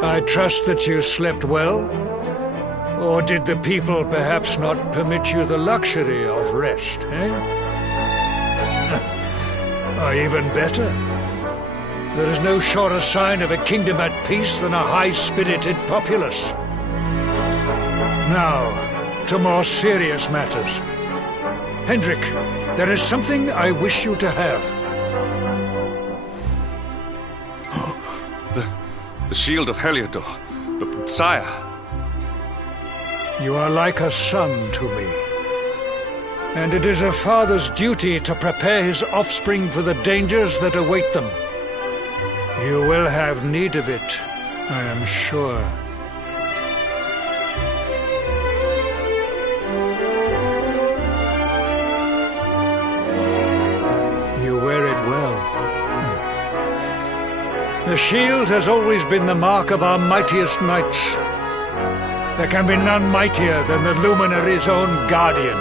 I trust that you slept well? Or did the people perhaps not permit you the luxury of rest, eh? Or even better, there is no surer sign of a kingdom at peace than a high-spirited populace. Now, to more serious matters. Hendrik, there is something I wish you to have. The shield of Heliodor. But, sire. You are like a son to me. And it is a father's duty to prepare his offspring for the dangers that await them. You will have need of it, I am sure. You wear it well. The shield has always been the mark of our mightiest knights. There can be none mightier than the Luminary's own guardian.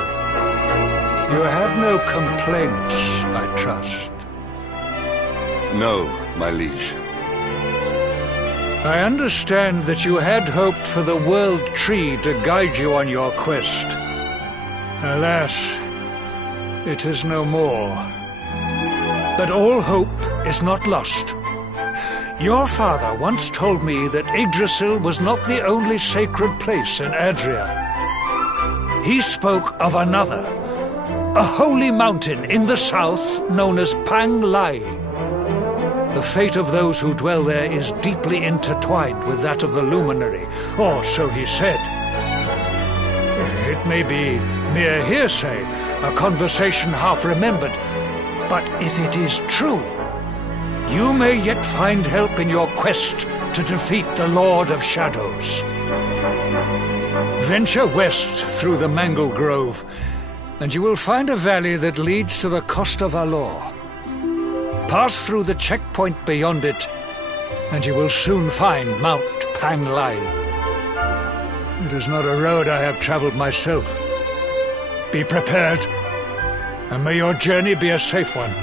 You have no complaints, I trust. No, my liege. I understand that you had hoped for the World Tree to guide you on your quest. Alas, it is no more. But all hope is not lost. Your father once told me that Yggdrasil was not the only sacred place in Adria. He spoke of another, a holy mountain in the south known as Pang Lai. The fate of those who dwell there is deeply intertwined with that of the Luminary, or so he said. It may be mere hearsay, a conversation half remembered, but if it is true, you may yet find help in your quest to defeat the Lord of Shadows. Venture west through the Mangle Grove, and you will find a valley that leads to the Coast of Alor. Pass through the checkpoint beyond it, and you will soon find Mount Pang Lai. It is not a road I have traveled myself. Be prepared, and may your journey be a safe one.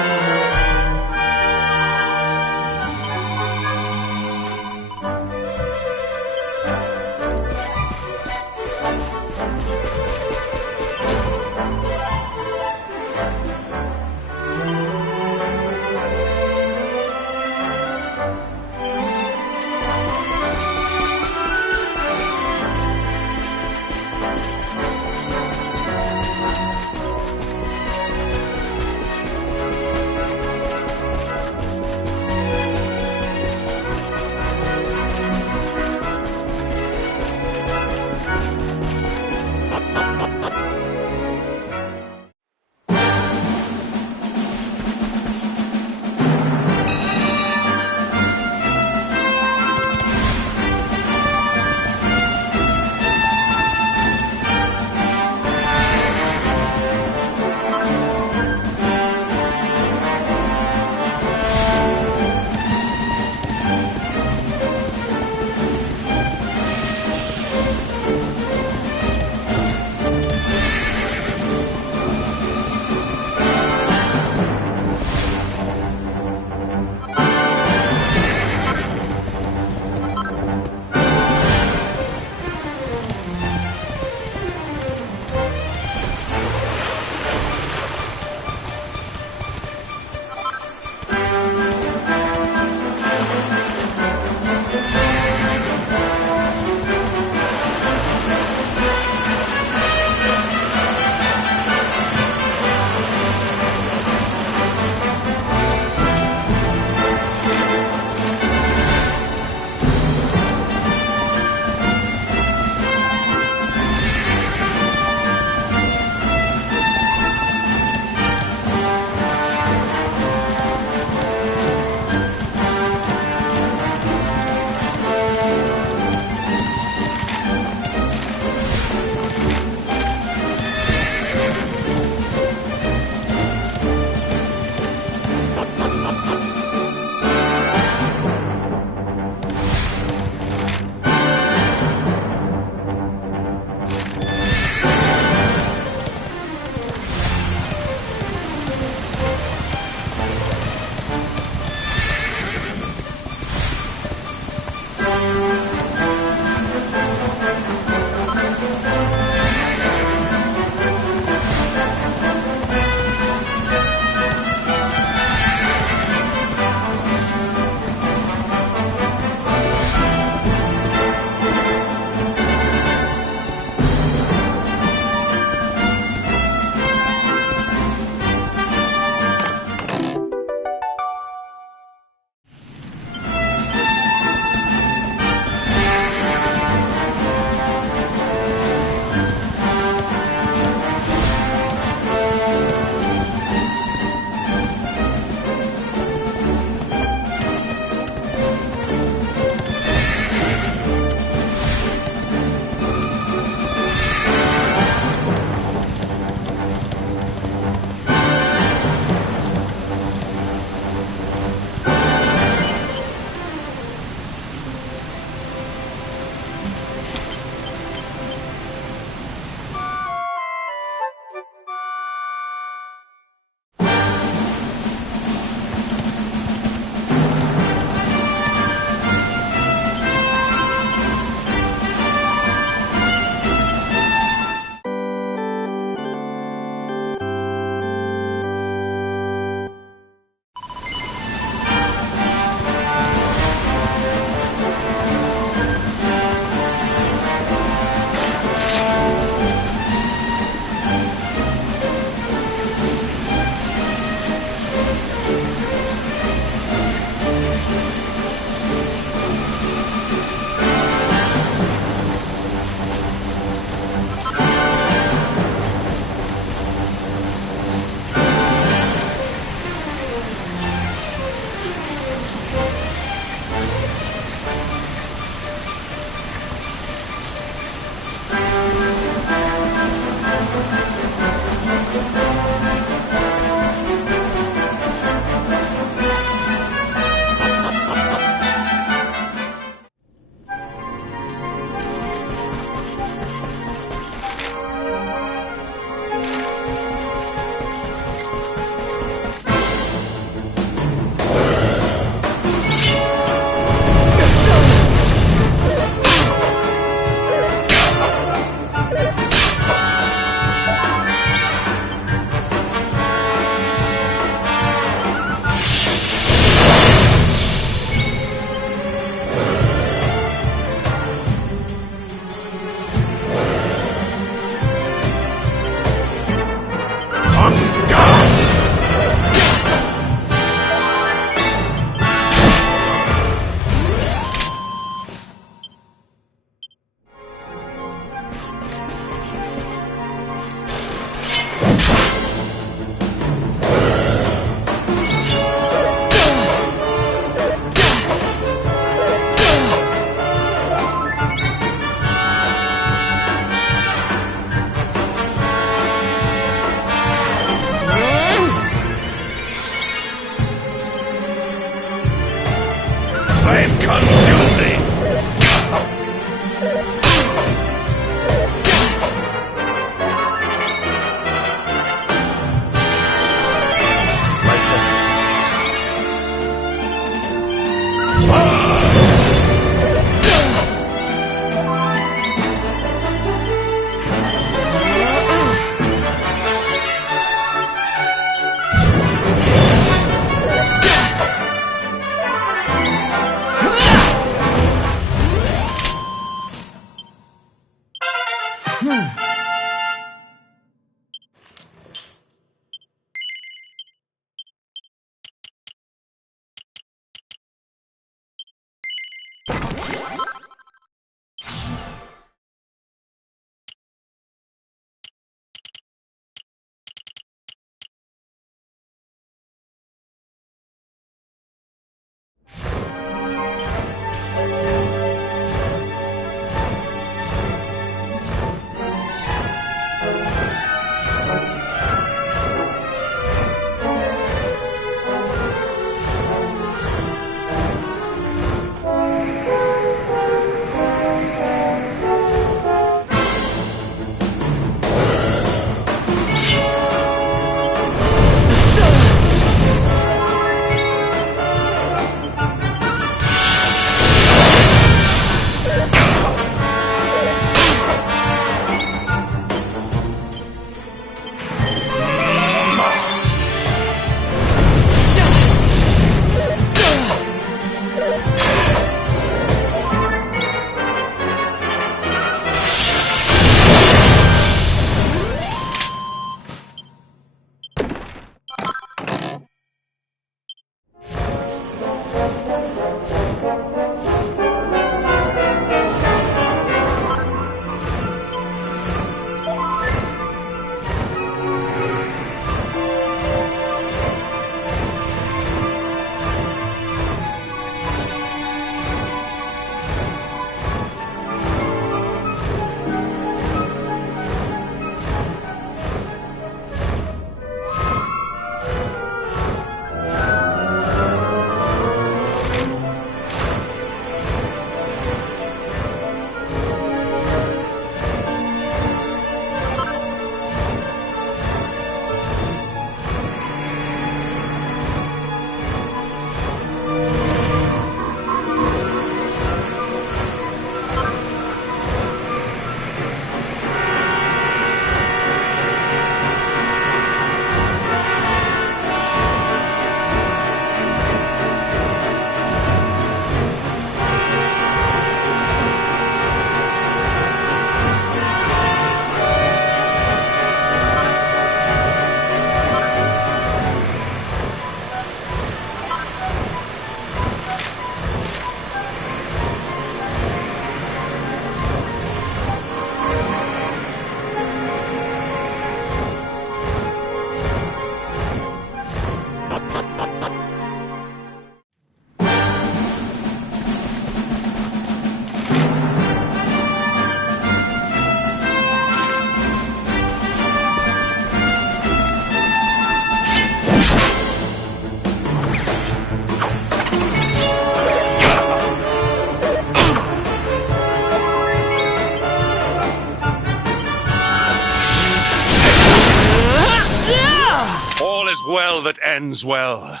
well that ends well.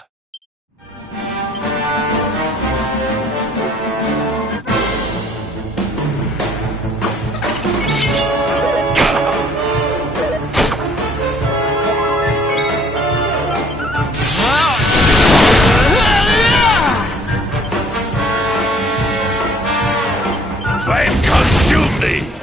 Flame consume thee!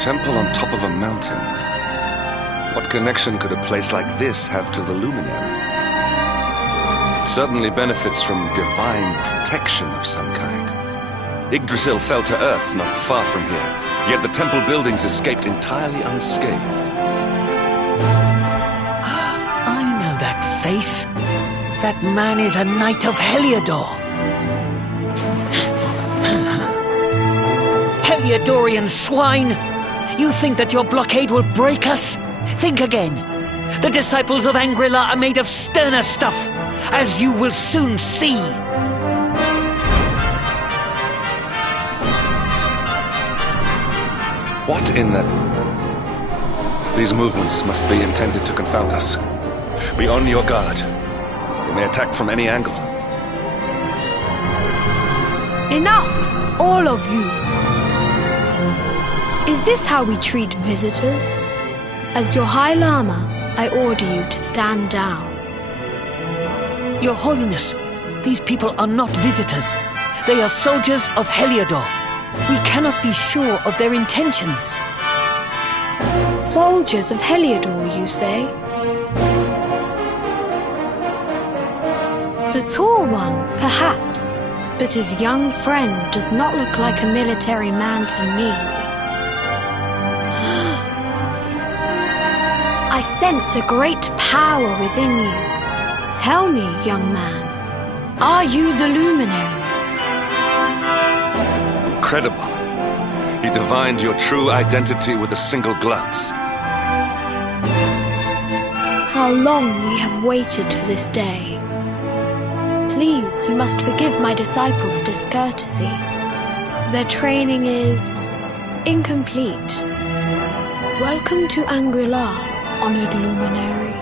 temple on top of a mountain. What connection could a place like this have to the luminary? It certainly benefits from divine protection of some kind. Yggdrasil fell to earth not far from here, yet the temple buildings escaped entirely unscathed. I know that face. That man is a knight of Heliodor. Heliodorian swine! You think that your blockade will break us? Think again. The disciples of Angri-La are made of sterner stuff, as you will soon see. What in the... These movements must be intended to confound us. Be on your guard. They may attack from any angle. Enough, all of you. Is this how we treat visitors? As your High Lama, I order you to stand down. Your Holiness, these people are not visitors. They are soldiers of Heliodor. We cannot be sure of their intentions. Soldiers of Heliodor, you say? The tall one, perhaps, but his young friend does not look like a military man to me. I sense a great power within you. Tell me, young man, are you the luminary? Incredible. You divined your true identity with a single glance. How long we have waited for this day. Please, you must forgive my disciples' discourtesy. Their training is incomplete. Welcome to Angri-La, honored luminary.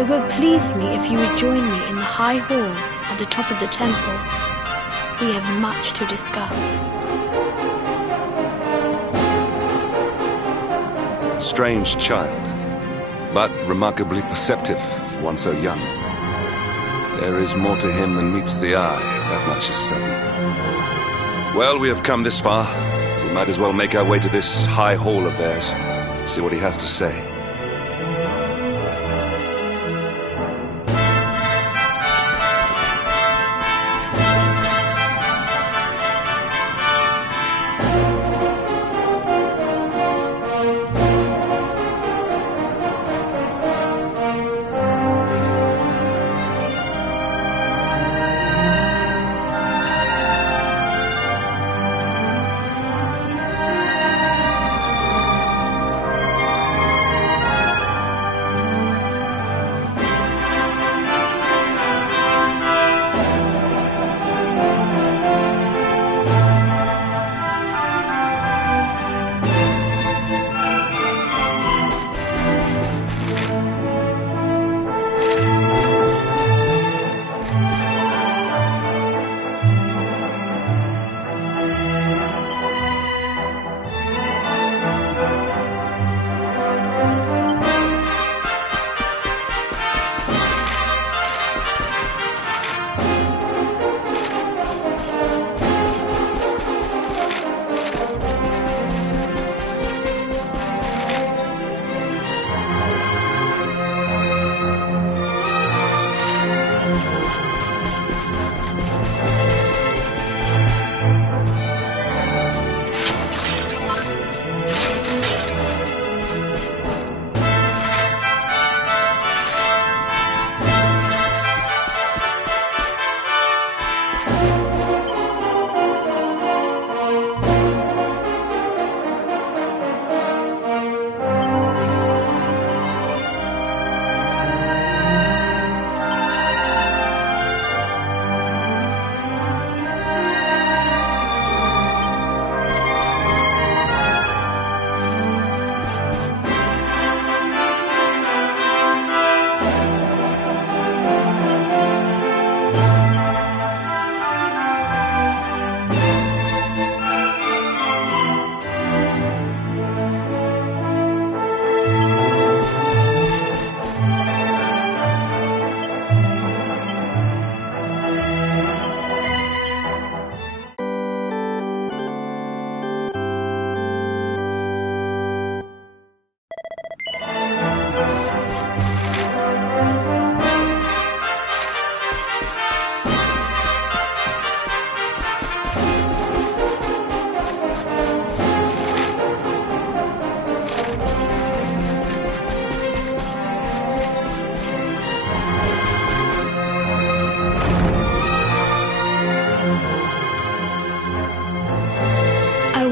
It would please me if you would join me in the high hall at the top of the temple. We have much to discuss. Strange child, but remarkably perceptive for one so young. There is more to him than meets the eye, that much is certain. Well, we have come this far. We might as well make our way to this high hall of theirs, see what he has to say.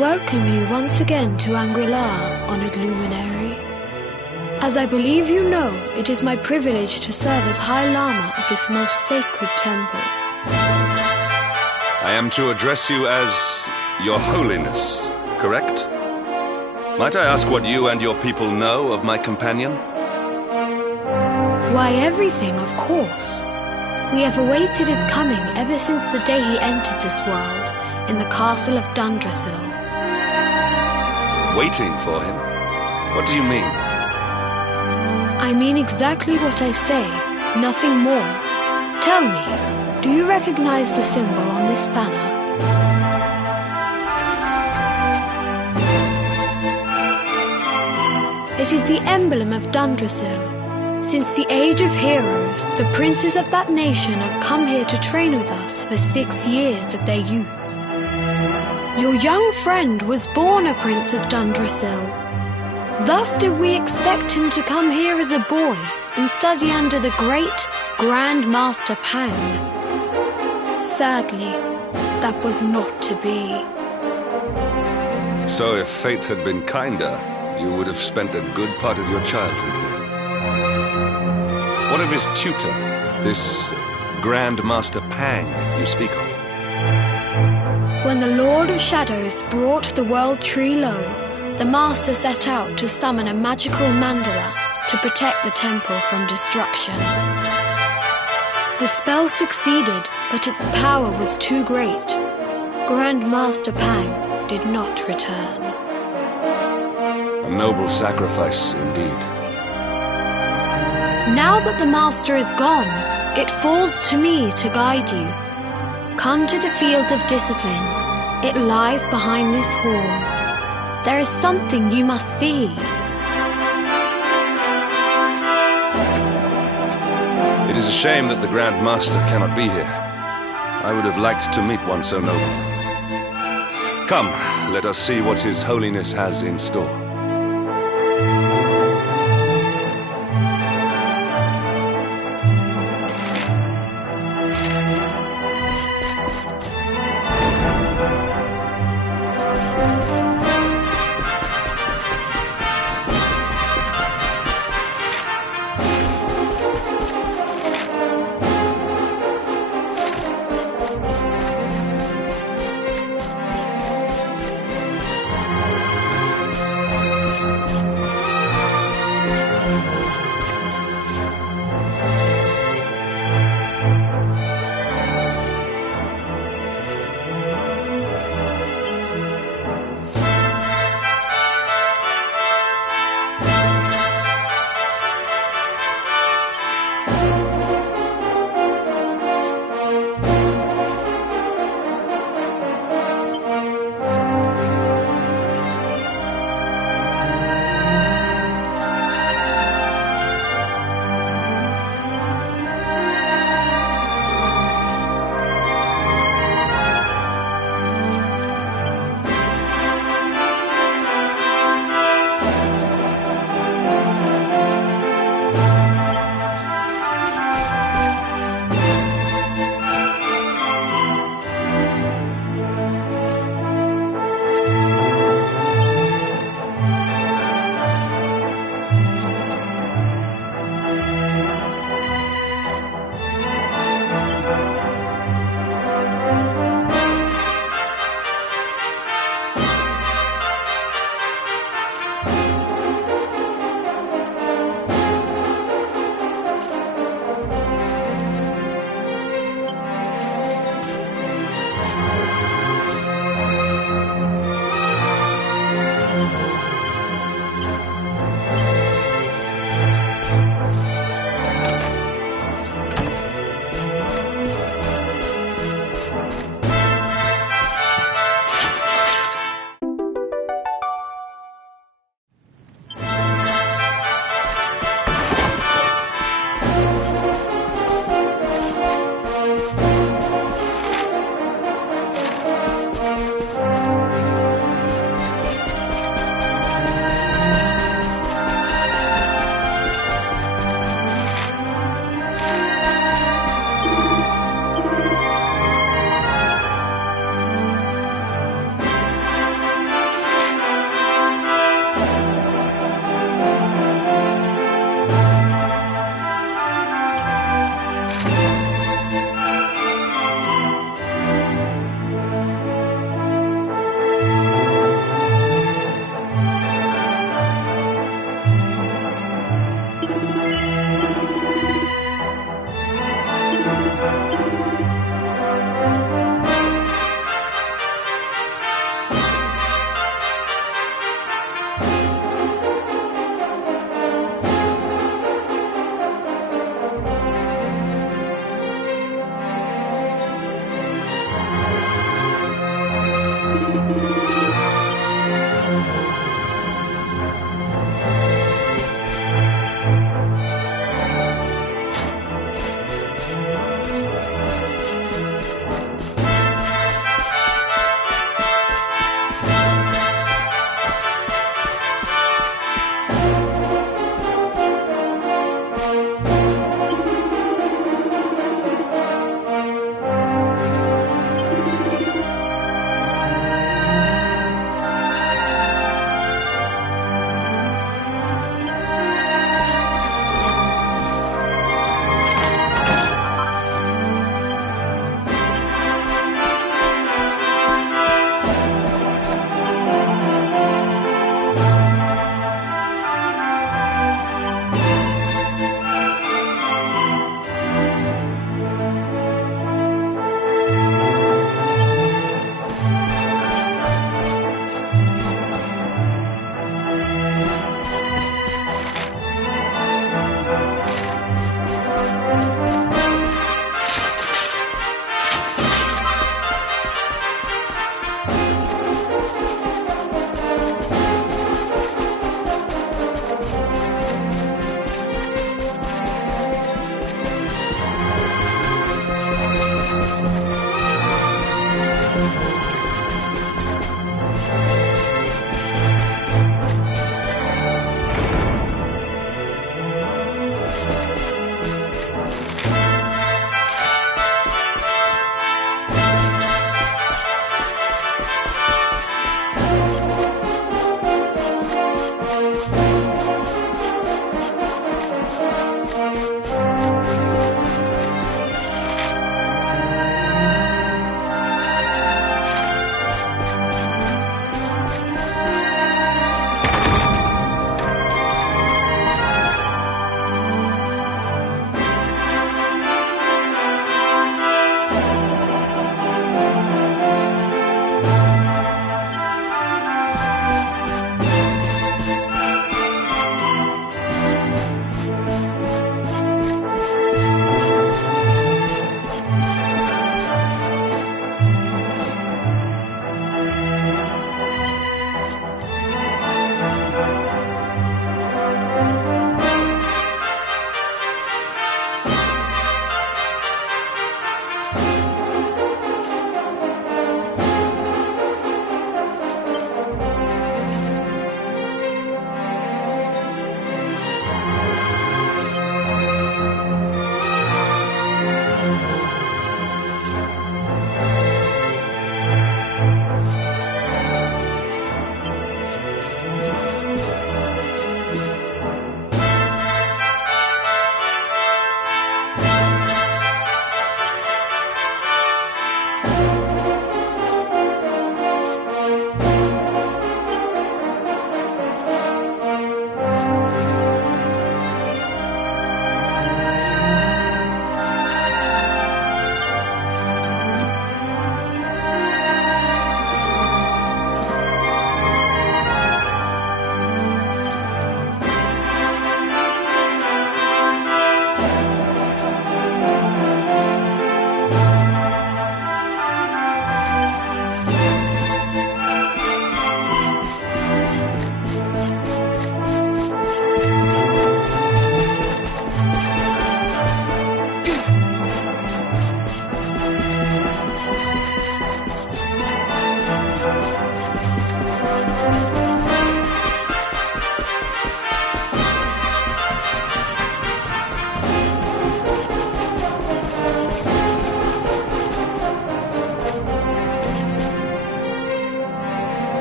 welcome you once again to Angri-La, honored luminary. As I believe you know, it is my privilege to serve as High Lama of this most sacred temple. I am to address you as Your Holiness, correct? Might I ask what you and your people know of my companion? Why, everything, of course. We have awaited his coming ever since the day he entered this world, in the castle of Dundrasil. Waiting for him? What do you mean? I mean exactly what I say, nothing more. Tell me, do you recognize the symbol on this banner? It is the emblem of Dundrasil. Since the age of heroes, the princes of that nation have come here to train with us for 6 years of their youth. Your young friend was born a prince of Dundrasil. Thus did we expect him to come here as a boy and study under the great Grand Master Pang. Sadly, that was not to be. So if fate had been kinder, you would have spent a good part of your childhood here. What of his tutor, this Grand Master Pang you speak of? When the Lord of Shadows brought the World Tree low, the Master set out to summon a magical mandala to protect the temple from destruction. The spell succeeded, but its power was too great. Grand Master Pang did not return. A noble sacrifice indeed. Now that the Master is gone, it falls to me to guide you. Come to the field of discipline. It lies behind this hall. There is something you must see. It is a shame that the Grand Master cannot be here. I would have liked to meet one so noble. Come, let us see what His Holiness has in store.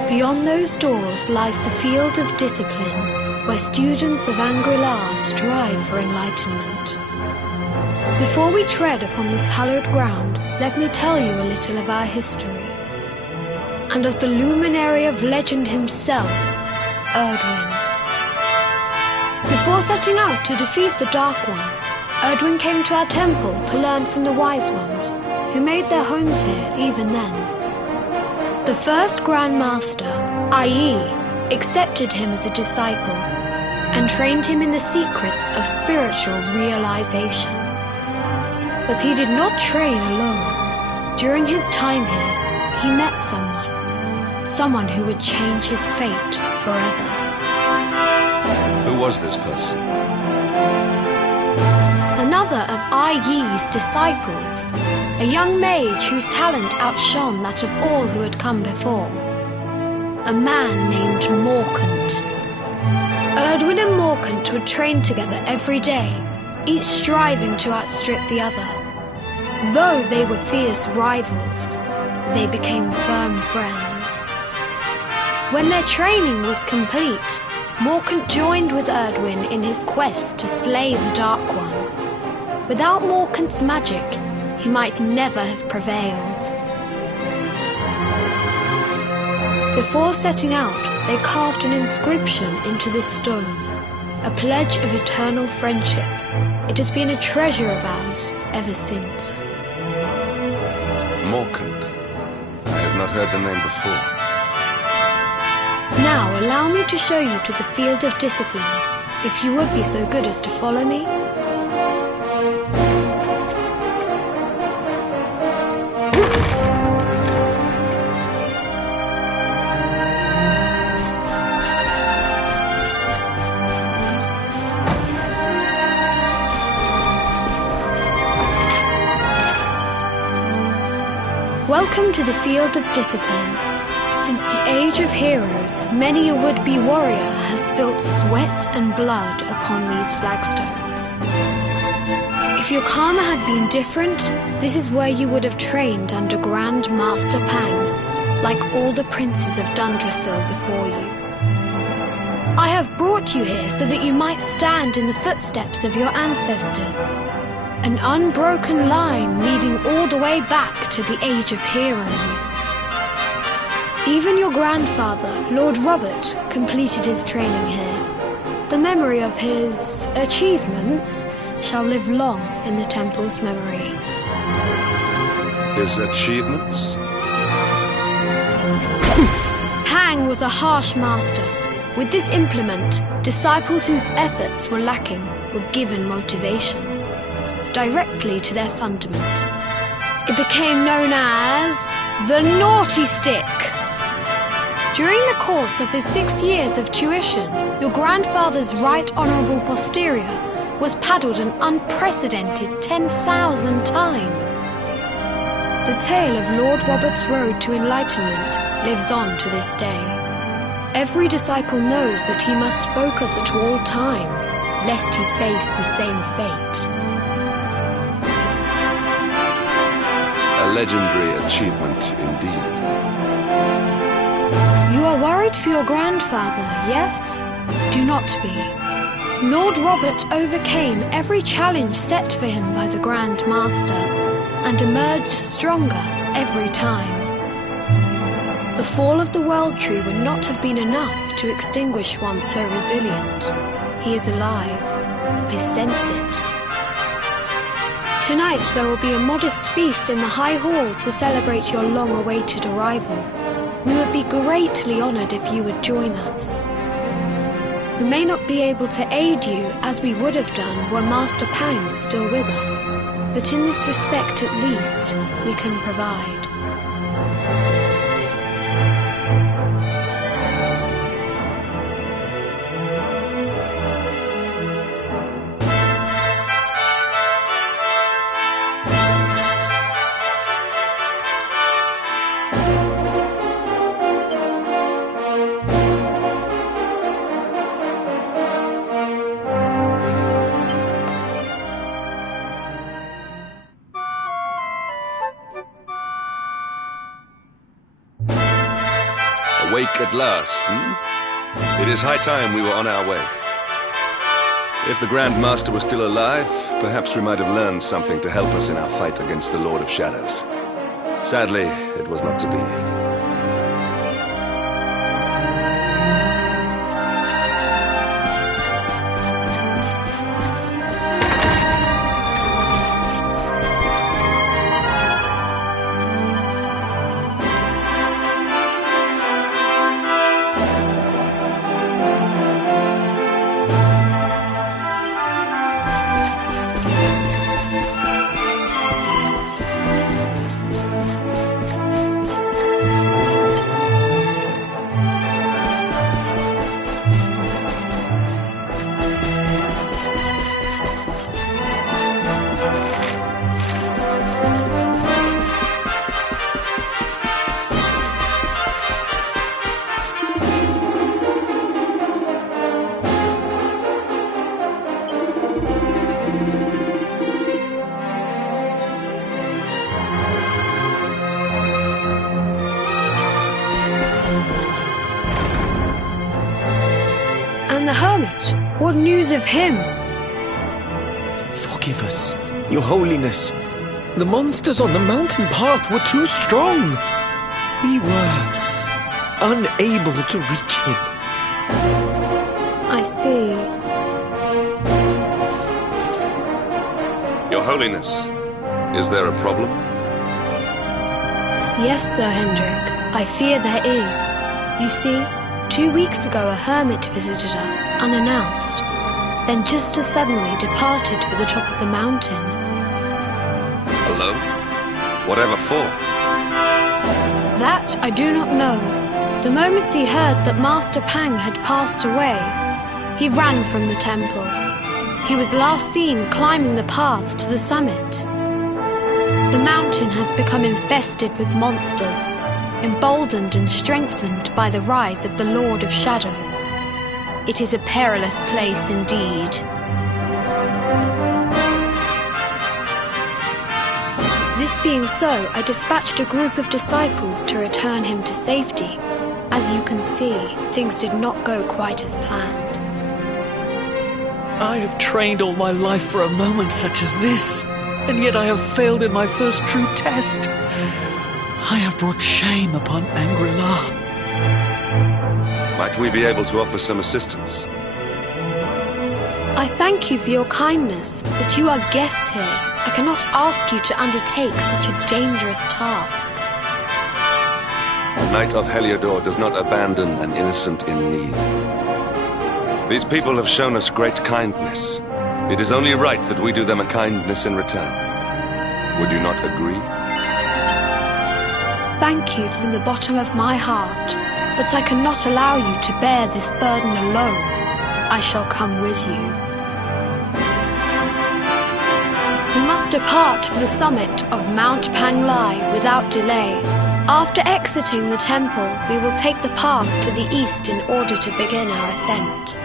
Beyond those doors lies the field of discipline, where students of Angri-La strive for enlightenment. Before we tread upon this hallowed ground, let me tell you a little of our history, and of the luminary of legend himself, Erdwin. Before setting out to defeat the Dark One, Erdwin came to our temple to learn from the Wise Ones, who made their homes here even then. The first Grand Master, i.e., accepted him as a disciple and trained him in the secrets of spiritual realization. But he did not train alone. During his time here, he met someone who would change his fate forever. Who was this person? Another of Ai Yi's disciples, a young mage whose talent outshone that of all who had come before. A man named Morkant. Erdwin and Morkant would train together every day, each striving to outstrip the other. Though they were fierce rivals, they became firm friends. When their training was complete, Morkant joined with Erdwin in his quest to slay the Dark One. Without Morkant's magic, he might never have prevailed. Before setting out, they carved an inscription into this stone, a pledge of eternal friendship. It has been a treasure of ours ever since. Morkant. I have not heard the name before. Now allow me to show you to the field of discipline, if you would be so good as to follow me. Welcome to the field of discipline. Since the age of heroes, many a would-be warrior has spilt sweat and blood upon these flagstones. If your karma had been different, this is where you would have trained under Grand Master Pang, like all the princes of Dundrasil before you. I have brought you here so that you might stand in the footsteps of your ancestors. An unbroken line leading all the way back to the Age of Heroes. Even your grandfather, Lord Robert, completed his training here. The memory of his achievements shall live long in the temple's memory. His achievements? Pang was a harsh master. With this implement, disciples whose efforts were lacking were given motivation directly to their fundament. It became known as the Naughty Stick. During the course of his 6 years of tuition, your grandfather's right honourable posterior was paddled an unprecedented 10,000 times. The tale of Lord Robert's road to enlightenment lives on to this day. Every disciple knows that he must focus at all times, lest he face the same fate. A legendary achievement indeed. You are worried for your grandfather, yes? Do not be. Lord Robert overcame every challenge set for him by the Grand Master, and emerged stronger every time. The fall of the World Tree would not have been enough to extinguish one so resilient. He is alive. I sense it. Tonight there will be a modest feast in the High Hall to celebrate your long-awaited arrival. We would be greatly honoured if you would join us. We may not be able to aid you as we would have done were Master Pang still with us, but in this respect at least, we can provide. Awake at last, It is high time we were on our way. If the Grand Master was still alive, perhaps we might have learned something to help us in our fight against the Lord of Shadows. Sadly, it was not to be. The hermit? What news of him? Forgive us, Your Holiness. The monsters on the mountain path were too strong. We were unable to reach him. I see. Your Holiness, is there a problem? Yes, Sir Hendrik. I fear there is. You see, 2 weeks ago a hermit visited us, unannounced, then just as suddenly departed for the top of the mountain. Alone? Whatever for? That I do not know. The moment he heard that Master Pang had passed away, he ran from the temple. He was last seen climbing the path to the summit. The mountain has become infested with monsters, emboldened and strengthened by the rise of the Lord of Shadows. It is a perilous place indeed. This being so, I dispatched a group of disciples to return him to safety. As you can see, things did not go quite as planned. I have trained all my life for a moment such as this, and yet I have failed in my first true test. I have brought shame upon Angri-La. Might we be able to offer some assistance? I thank you for your kindness, but you are guests here. I cannot ask you to undertake such a dangerous task. The Knight of Heliodor does not abandon an innocent in need. These people have shown us great kindness. It is only right that we do them a kindness in return. Would you not agree? Thank you from the bottom of my heart, but I cannot allow you to bear this burden alone. I shall come with you. We must depart for the summit of Mount Panglai without delay. After exiting the temple, we will take the path to the east in order to begin our ascent.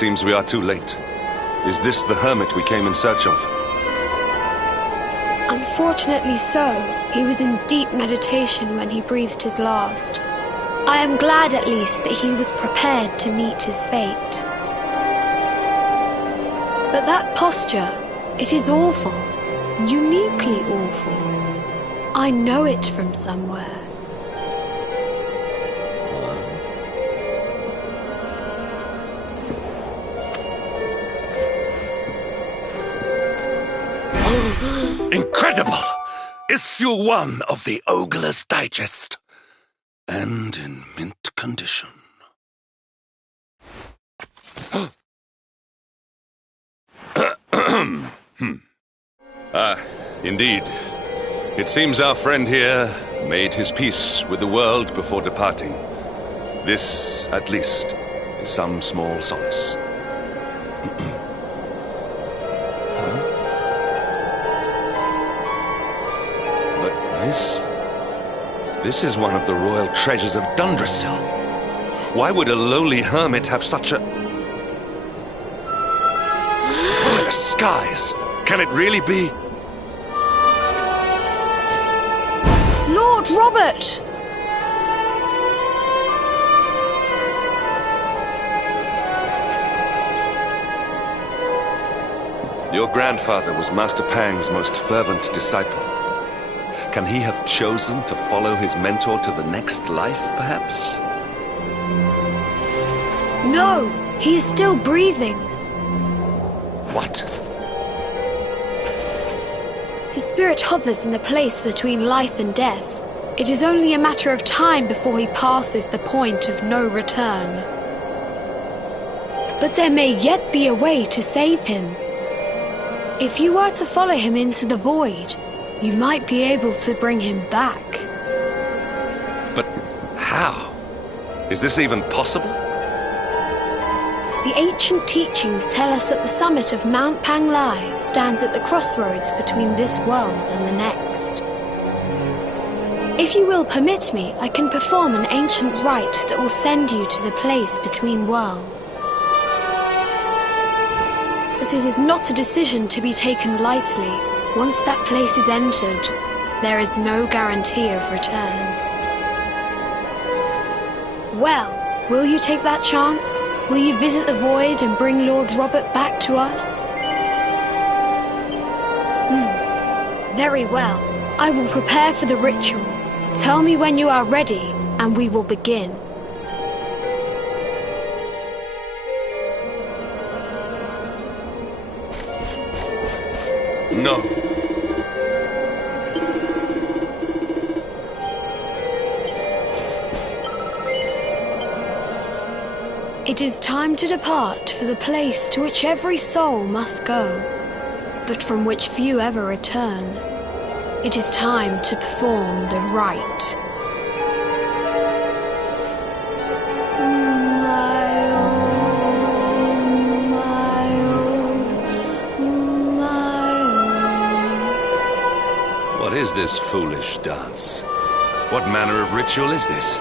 seems we are too late. Is this the hermit we came in search of? Unfortunately so. He was in deep meditation when he breathed his last. I am glad at least that he was prepared to meet his fate. But that posture, it is awful. Uniquely awful. I know it from somewhere. Incredible! Issue 1 of the Ogler's Digest. And in mint condition. Indeed. It seems our friend here made his peace with the world before departing. This, at least, is some small solace. But this is one of the royal treasures of Dundrasil. Why would a lowly hermit have such a... Oh, the skies! Can it really be? Lord Robert! Your grandfather was Master Pang's most fervent disciple. Can he have chosen to follow his mentor to the next life, perhaps? No, he is still breathing. What? His spirit hovers in the place between life and death. It is only a matter of time before he passes the point of no return. But there may yet be a way to save him. If you were to follow him into the void, you might be able to bring him back. But how? Is this even possible? The ancient teachings tell us that the summit of Mount Panglai stands at the crossroads between this world and the next. If you will permit me, I can perform an ancient rite that will send you to the place between worlds. But it is not a decision to be taken lightly. Once that place is entered, there is no guarantee of return. Well, will you take that chance? Will you visit the void and bring Lord Robert back to us? Very well. I will prepare for the ritual. Tell me when you are ready, and we will begin. No. It is time to depart for the place to which every soul must go, but from which few ever return. It is time to perform the rite. What is this foolish dance? What manner of ritual is this?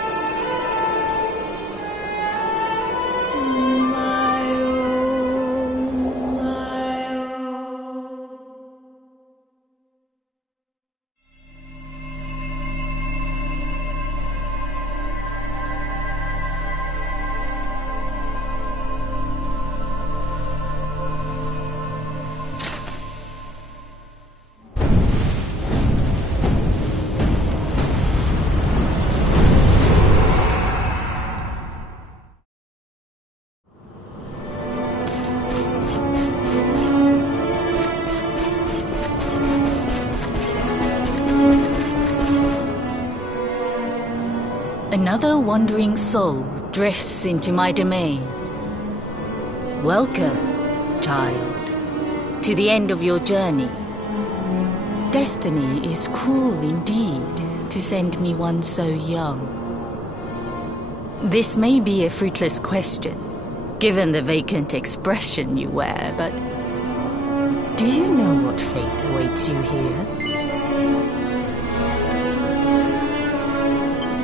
Another wandering soul drifts into my domain. Welcome, child, to the end of your journey. Destiny is cruel indeed to send me one so young. This may be a fruitless question, given the vacant expression you wear, but do you know what fate awaits you here?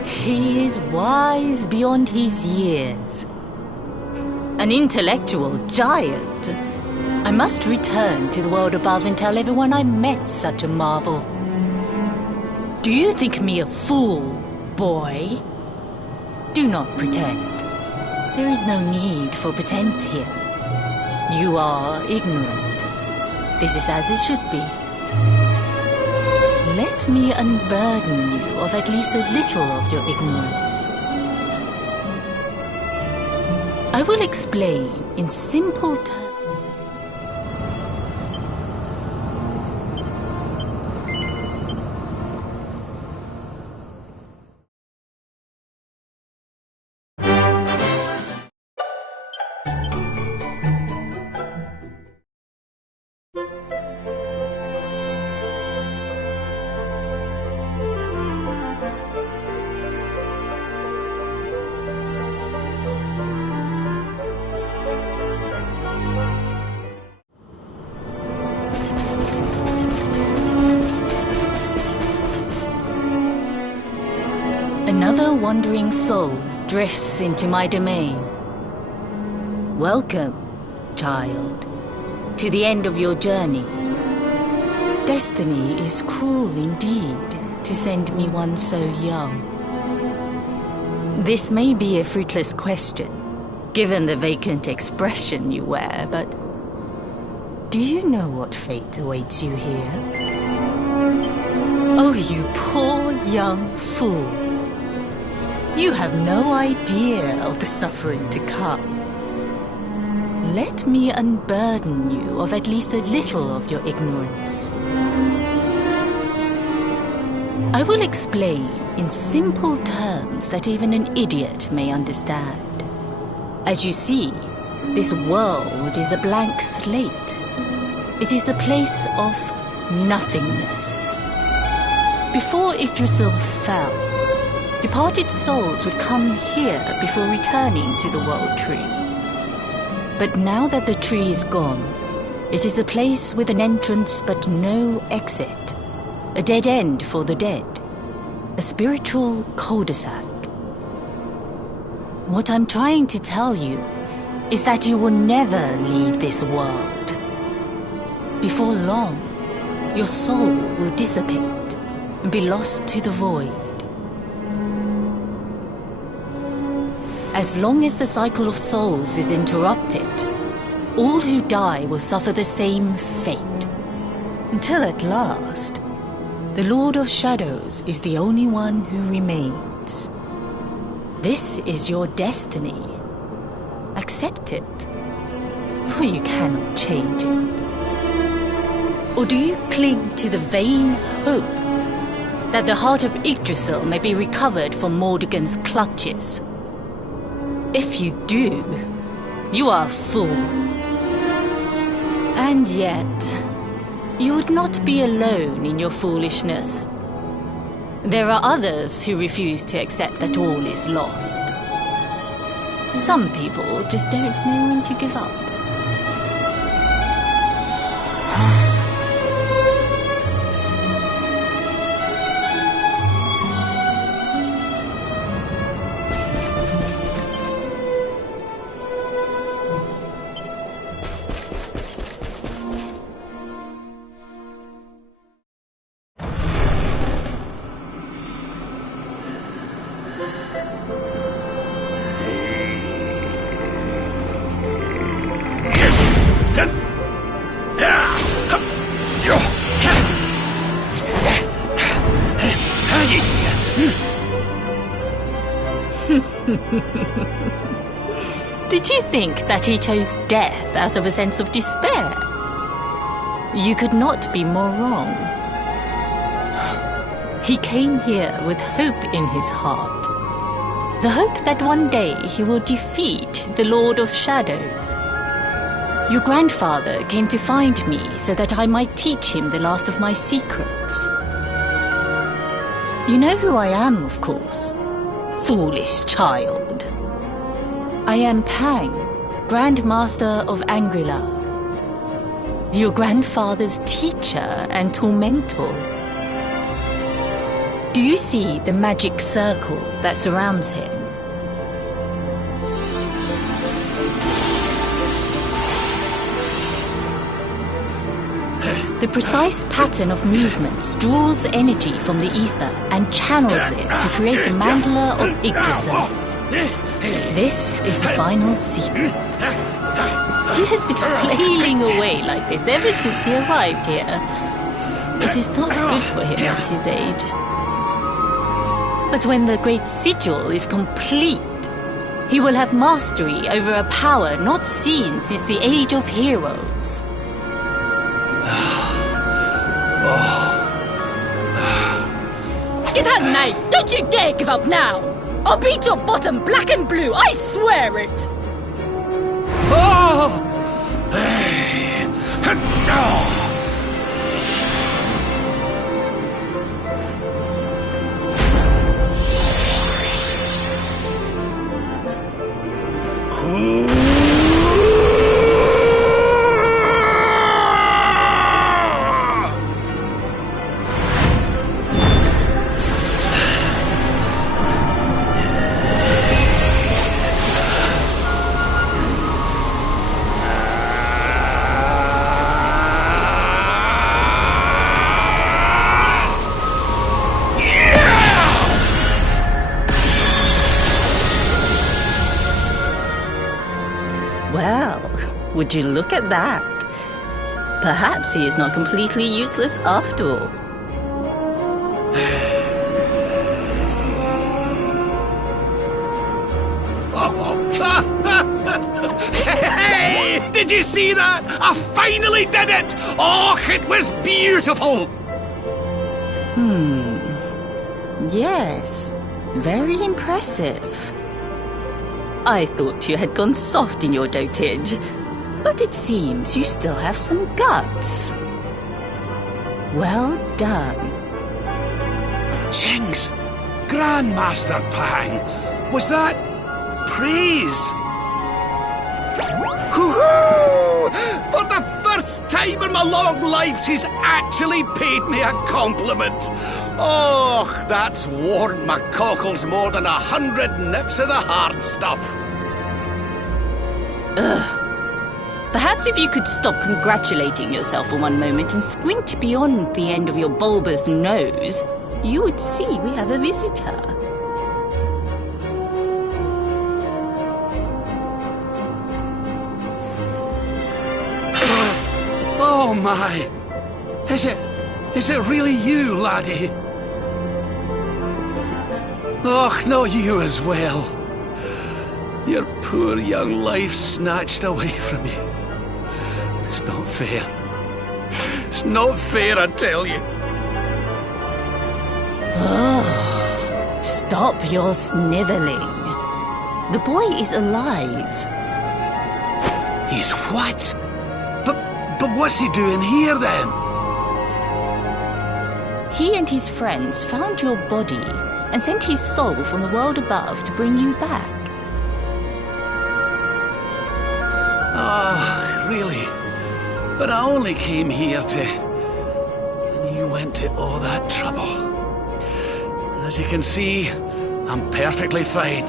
He is wise beyond his years. An intellectual giant? I must return to the world above and tell everyone I met such a marvel. Do you think me a fool, boy? Do not pretend. There is no need for pretense here. You are ignorant. This is as it should be. Let me unburden you of at least a little of your ignorance. I will explain in simple terms. Another wandering soul drifts into my domain. Welcome, child, to the end of your journey. Destiny is cruel indeed to send me one so young. This may be a fruitless question, given the vacant expression you wear, but do you know what fate awaits you here? Oh, you poor young fool. You have no idea of the suffering to come. Let me unburden you of at least a little of your ignorance. I will explain in simple terms that even an idiot may understand. As you see, this world is a blank slate. It is a place of nothingness. Before Yggdrasil fell, departed souls would come here before returning to the World Tree. But now that the tree is gone, it is a place with an entrance but no exit. A dead end for the dead. A spiritual cul-de-sac. What I'm trying to tell you is that you will never leave this world. Before long, your soul will dissipate and be lost to the void. As long as the cycle of souls is interrupted, all who die will suffer the same fate. Until at last, the Lord of Shadows is the only one who remains. This is your destiny. Accept it, for you cannot change it. Or do you cling to the vain hope that the heart of Yggdrasil may be recovered from Mordegon's clutches? If you do, you are a fool. And yet, you would not be alone in your foolishness. There are others who refuse to accept that all is lost. Some people just don't know when to give up. Did you think that he chose death out of a sense of despair? You could not be more wrong. He came here with hope in his heart. The hope that one day he will defeat the Lord of Shadows. Your grandfather came to find me so that I might teach him the last of my secrets. You know who I am, of course. Foolish child. I am Pang, Grand Master of Angrila. Your grandfather's teacher and tormentor. Do you see the magic circle that surrounds him? The precise pattern of movements draws energy from the ether and channels it to create the mandala of Yggdrasil. This is the final secret. He has been flailing away like this ever since he arrived here. It is not good for him at his age. But when the great sigil is complete, he will have mastery over a power not seen since the Age of Heroes. Get out, knight! Don't you dare give up now! I'll beat your bottom black and blue, I swear it! Oh! Well, would you look at that? Perhaps he is not completely useless after all. Hey! Did you see that? I finally did it! Oh, it was beautiful! Yes, very impressive. I thought you had gone soft in your dotage, but it seems you still have some guts. Well done. Jinx! Grandmaster Pang! Was that praise? Woohoo! For the first time in my long life, she's actually paid me a compliment. Oh, that's warmed my cockles more than 100 nips of the hard stuff. Perhaps if you could stop congratulating yourself for one moment and squint beyond the end of your bulbous nose, you would see we have a visitor. Oh my! Is it really you, laddie? Och, no, you as well. Your poor young life snatched away from you. It's not fair. It's not fair, I tell you. Oh, stop your sniveling. The boy is alive. He's what? But what's he doing here then? He and his friends found your body and sent his soul from the world above to bring you back. Ah, really? But I only came here to... And you went to all that trouble. As you can see, I'm perfectly fine.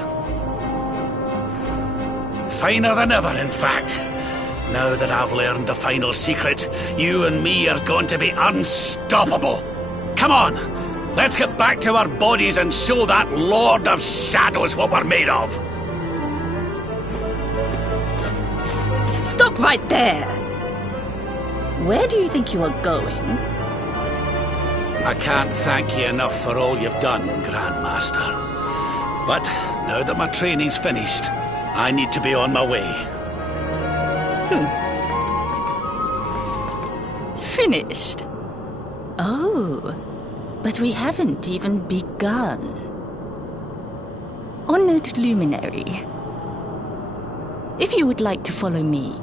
Finer than ever, in fact. Now that I've learned the final secret, you and me are going to be unstoppable. Come on, let's get back to our bodies and show that Lord of Shadows what we're made of. Stop right there! Where do you think you are going? I can't thank you enough for all you've done, Grandmaster. But now that my training's finished, I need to be on my way. Finished? Oh, but we haven't even begun. Honored Luminary, if you would like to follow me.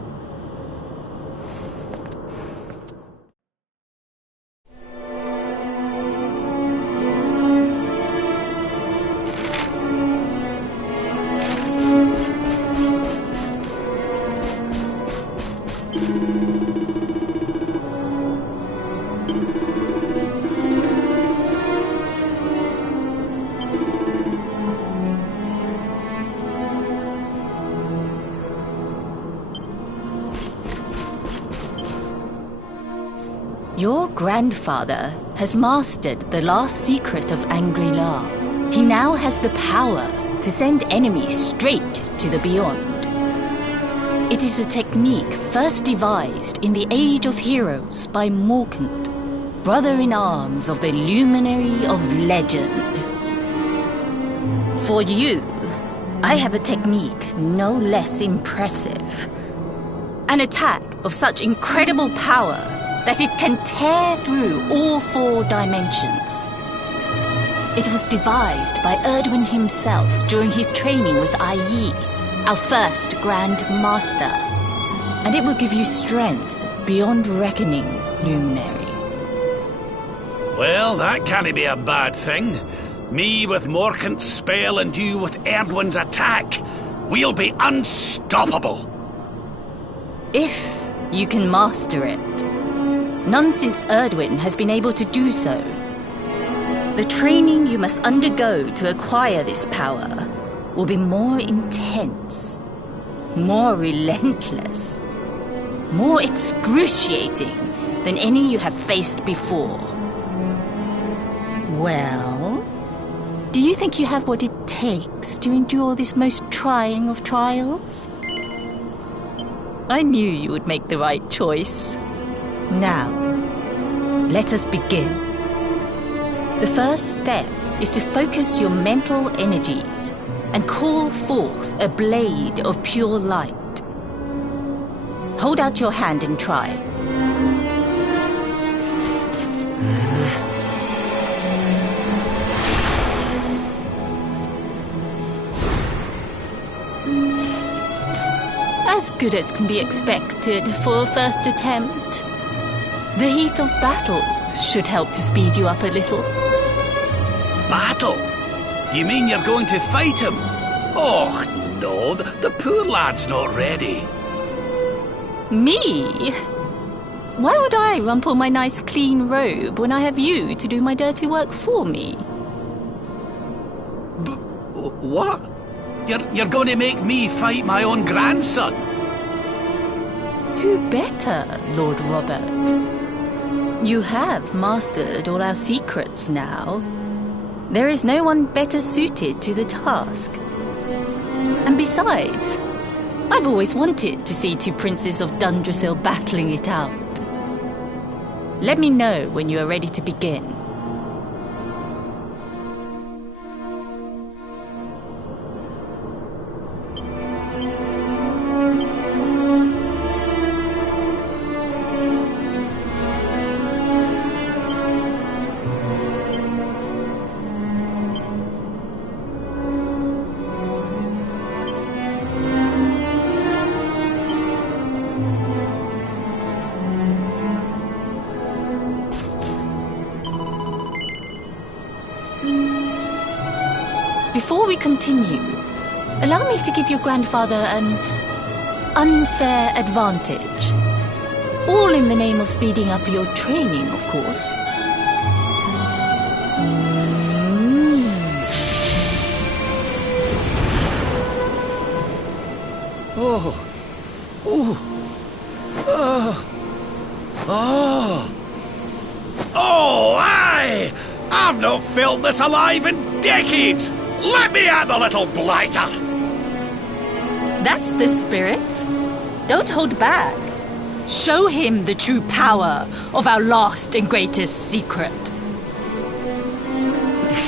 grandfather has mastered the last secret of Angry-La. He now has the power to send enemies straight to the beyond. It is a technique first devised in the Age of Heroes by Morkant, brother-in-arms of the Luminary of Legend. For you, I have a technique no less impressive. An attack of such incredible power that it can tear through all 4 dimensions. It was devised by Erdwin himself during his training with Yi, our first Grand Master. And it will give you strength beyond reckoning, Luminary. Well, that can't be a bad thing. Me with Morkant's spell and you with Erdwin's attack. We'll be unstoppable. If you can master it. None since Erdwin has been able to do so. The training you must undergo to acquire this power will be more intense, more relentless, more excruciating than any you have faced before. Well, do you think you have what it takes to endure this most trying of trials? I knew you would make the right choice. Now, let us begin. The first step is to focus your mental energies and call forth a blade of pure light. Hold out your hand and try. As good as can be expected for a first attempt. The heat of battle should help to speed you up a little. Battle? You mean you're going to fight him? Oh, no, the poor lad's not ready. Me? Why would I rumple my nice clean robe when I have you to do my dirty work for me? What? You're going to make me fight my own grandson? Who better, Lord Robert? You have mastered all our secrets now. There is no one better suited to the task. And besides, I've always wanted to see 2 princes of Dundrasil battling it out. Let me know when you are ready to begin. Before we continue, allow me to give your grandfather an unfair advantage. All in the name of speeding up your training, of course. Oh, aye! I've not felt this alive in decades! Let me at the little blighter! That's the spirit. Don't hold back. Show him the true power of our last and greatest secret.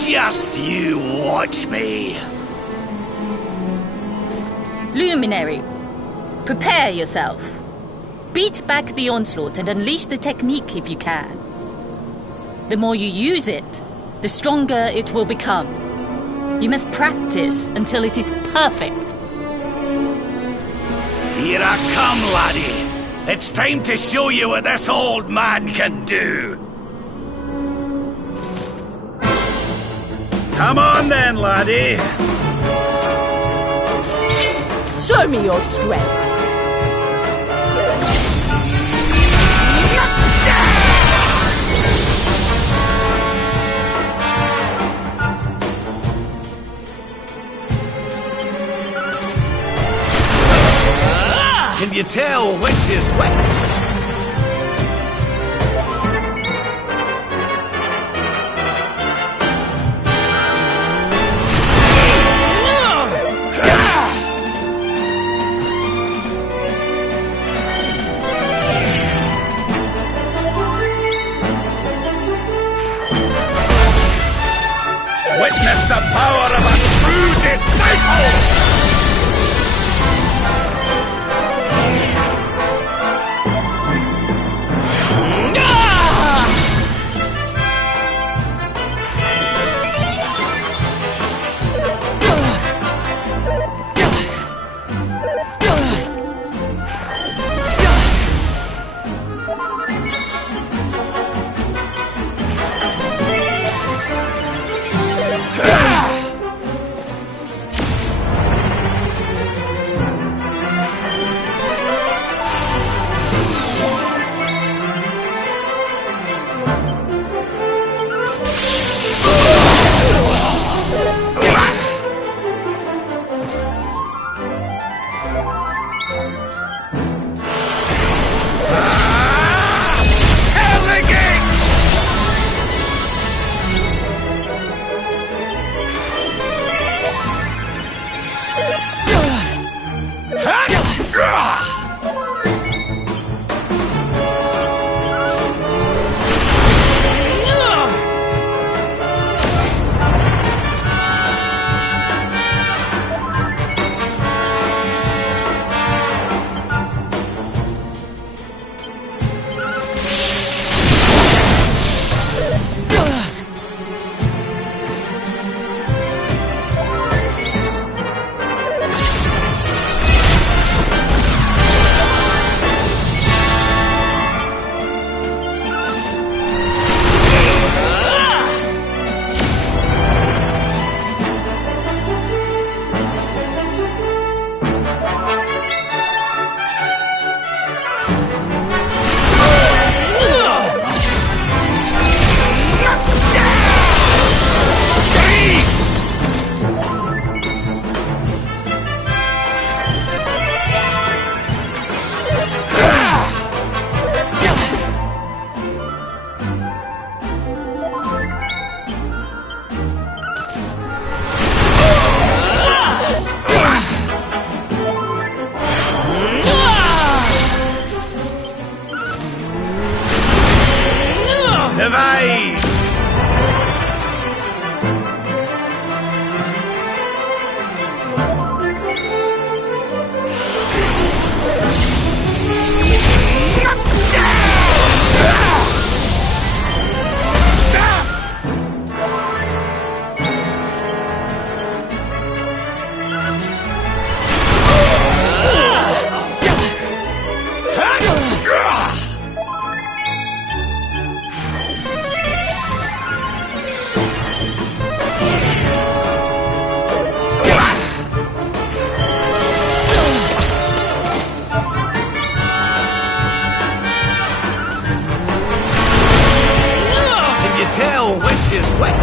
Just you watch me! Luminary, prepare yourself. Beat back the onslaught and unleash the technique if you can. The more you use it, the stronger it will become. You must practice until it is perfect. Here I come, laddie. It's time to show you what this old man can do. Come on then, laddie. Show me your strength. Can you tell which is which? Witness the power of a true disciple! Divide! Tell which is which.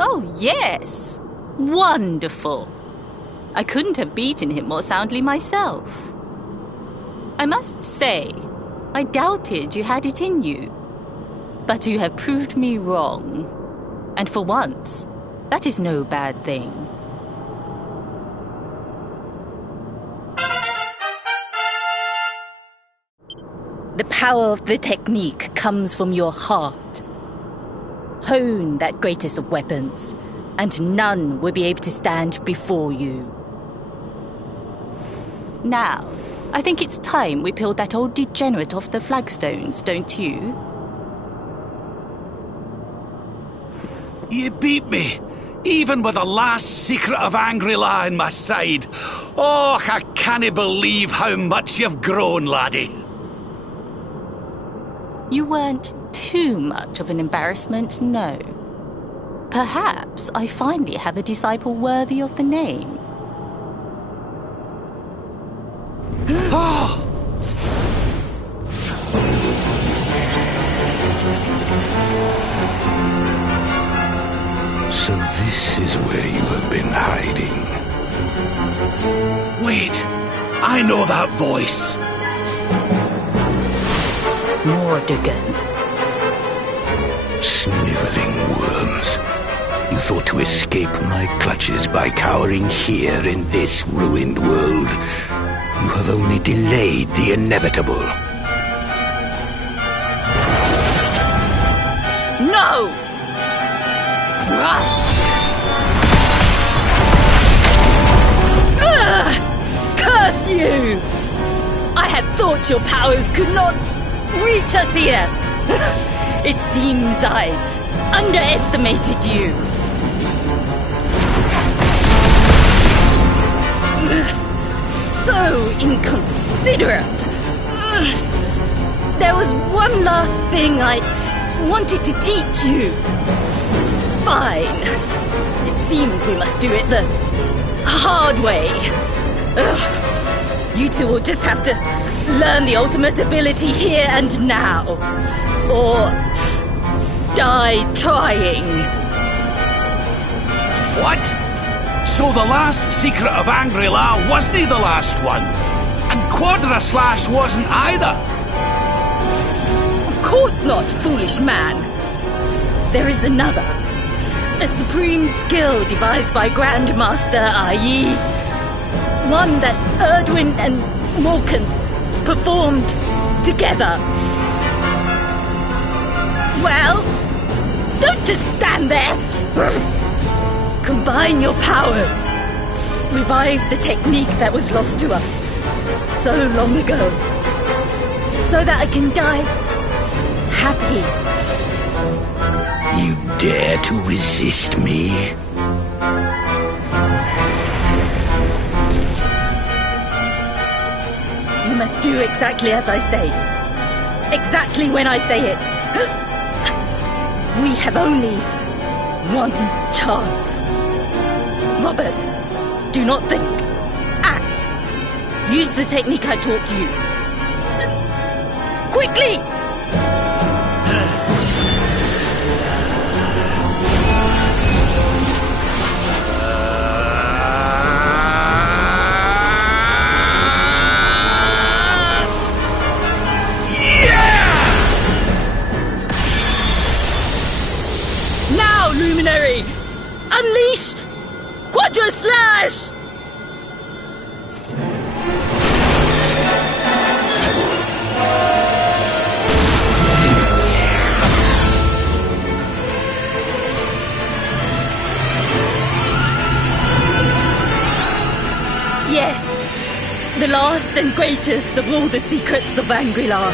Oh, yes! Wonderful! I couldn't have beaten him more soundly myself. I must say, I doubted you had it in you. But you have proved me wrong. And for once, that is no bad thing. The power of the technique comes from your heart. Hone that greatest of weapons, and none will be able to stand before you. Now, I think it's time we peeled that old degenerate off the flagstones, don't you? You beat me, even with the last secret of Angry-La in my side. Oh, I can't believe how much you've grown, laddie. You weren't too much of an embarrassment, no. Perhaps I finally have a disciple worthy of the name. So this is where you have been hiding. Wait! I know that voice! Mordegan. Sniveling worms. You thought to escape my clutches by cowering here in this ruined world. You have only delayed the inevitable. No! Curse you! I had thought your powers could not reach us here. It seems I underestimated you. So inconsiderate. There was one last thing I wanted to teach you. Fine. It seems we must do it the hard way. You two will just have to learn the ultimate ability here and now. Or die trying. What? So the last secret of Angry-La wasn't the last one? And Quadra Slash wasn't either? Of course not, foolish man. There is another. A supreme skill devised by Grandmaster Ai. One that Erdwin and Morkan performed together. Well, don't just stand there. Combine your powers. Revive the technique that was lost to us so long ago. So that I can die happy. You dare to resist me? You must do exactly as I say. Exactly when I say it. We have only one chance. Robert, do not think. Act. Use the technique I taught you. Quickly! Now, Luminary! Unleash Quadra Slash! Yes, the last and greatest of all the secrets of Angry-La.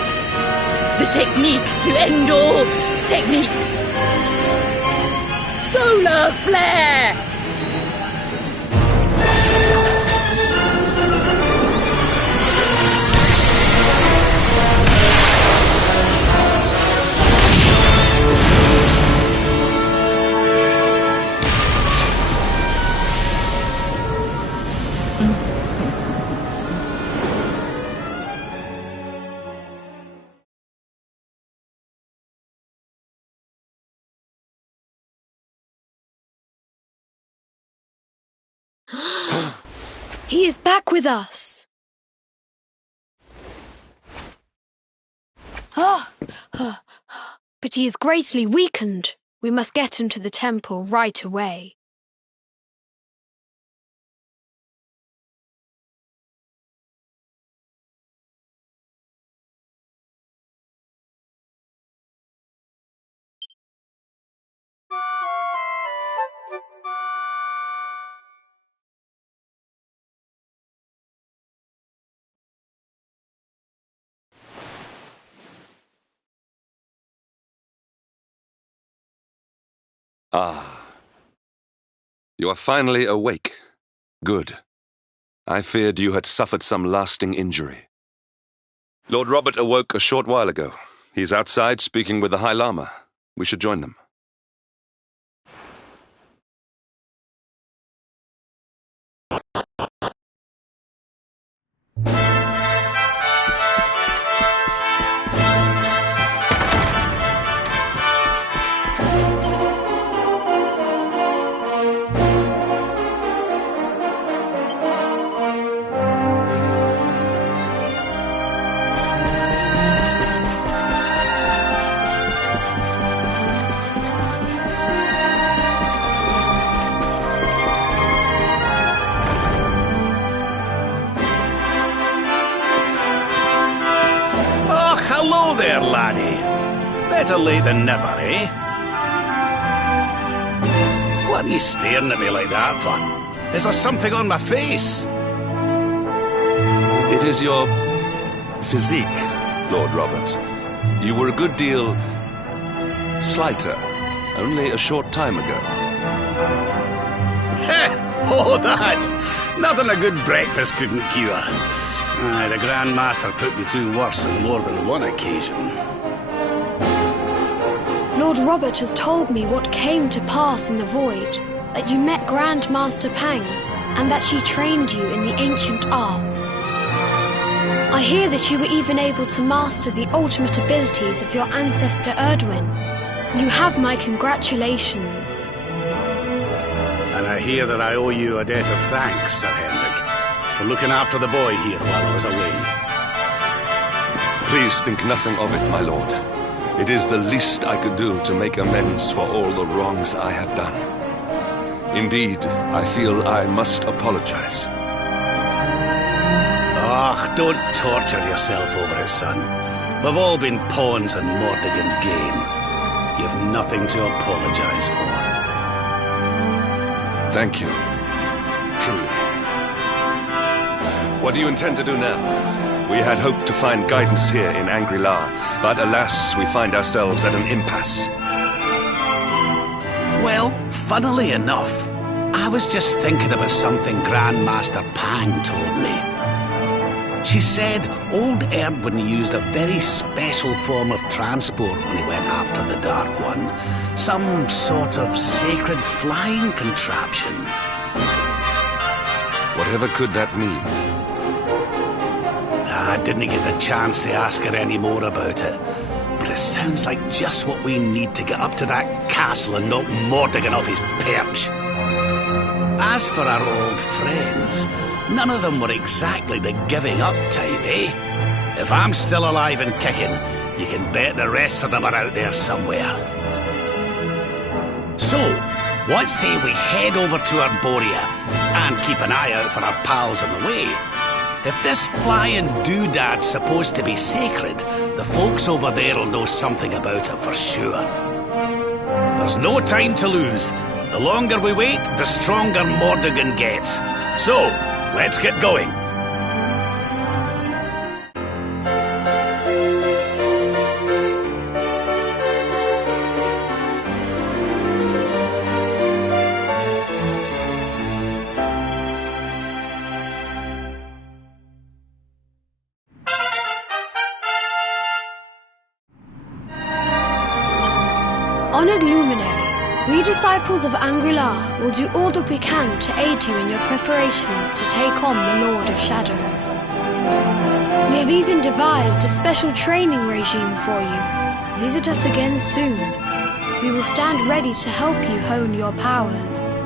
The technique to end all techniques. Solar Flare! He is back with us. But he is greatly weakened. We must get him to the temple right away. Ah. You are finally awake. Good. I feared you had suffered some lasting injury. Lord Robert awoke a short while ago. He's outside speaking with the High Lama. We should join them. Hello there, laddie. Better late than never, eh? What are you staring at me like that for? Is there something on my face? It is your physique, Lord Robert. You were a good deal slighter only a short time ago. Oh, that! Nothing a good breakfast couldn't cure. The Grand Master put me through worse on more than one occasion. Lord Robert has told me what came to pass in the void, that you met Grand Master Pang, and that she trained you in the ancient arts. I hear that you were even able to master the ultimate abilities of your ancestor Erdwin. You have my congratulations. And I hear that I owe you a debt of thanks, Sir Henrik, for looking after the boy here while I was away. Please think nothing of it, my lord. It is the least I could do to make amends for all the wrongs I have done. Indeed, I feel I must apologize. Don't torture yourself over it, son. We've all been pawns in Mordegon's game. You've nothing to apologize for. Thank you. Truly. What do you intend to do now? We had hoped to find guidance here in Angri-La, but alas, we find ourselves at an impasse. Well, funnily enough, I was just thinking about something Grandmaster Pang told me. She said old Erdwin used a very special form of transport when he went after the Dark One. Some sort of sacred flying contraption. Whatever could that mean? I didn't get the chance to ask her any more about it. But it sounds like just what we need to get up to that castle and knock Mordegon off his perch. As for our old friends, none of them were exactly the giving up type, eh? If I'm still alive and kicking, you can bet the rest of them are out there somewhere. So, what say we head over to Arborea and keep an eye out for our pals on the way? If this flying doodad's supposed to be sacred, the folks over there will know something about it for sure. There's no time to lose. The longer we wait, the stronger Mordegon gets. So, let's get going. Honored Luminary, we disciples of Angri-La will do all that we can to aid you in your preparations to take on the Lord of Shadows. We have even devised a special training regime for you. Visit us again soon. We will stand ready to help you hone your powers.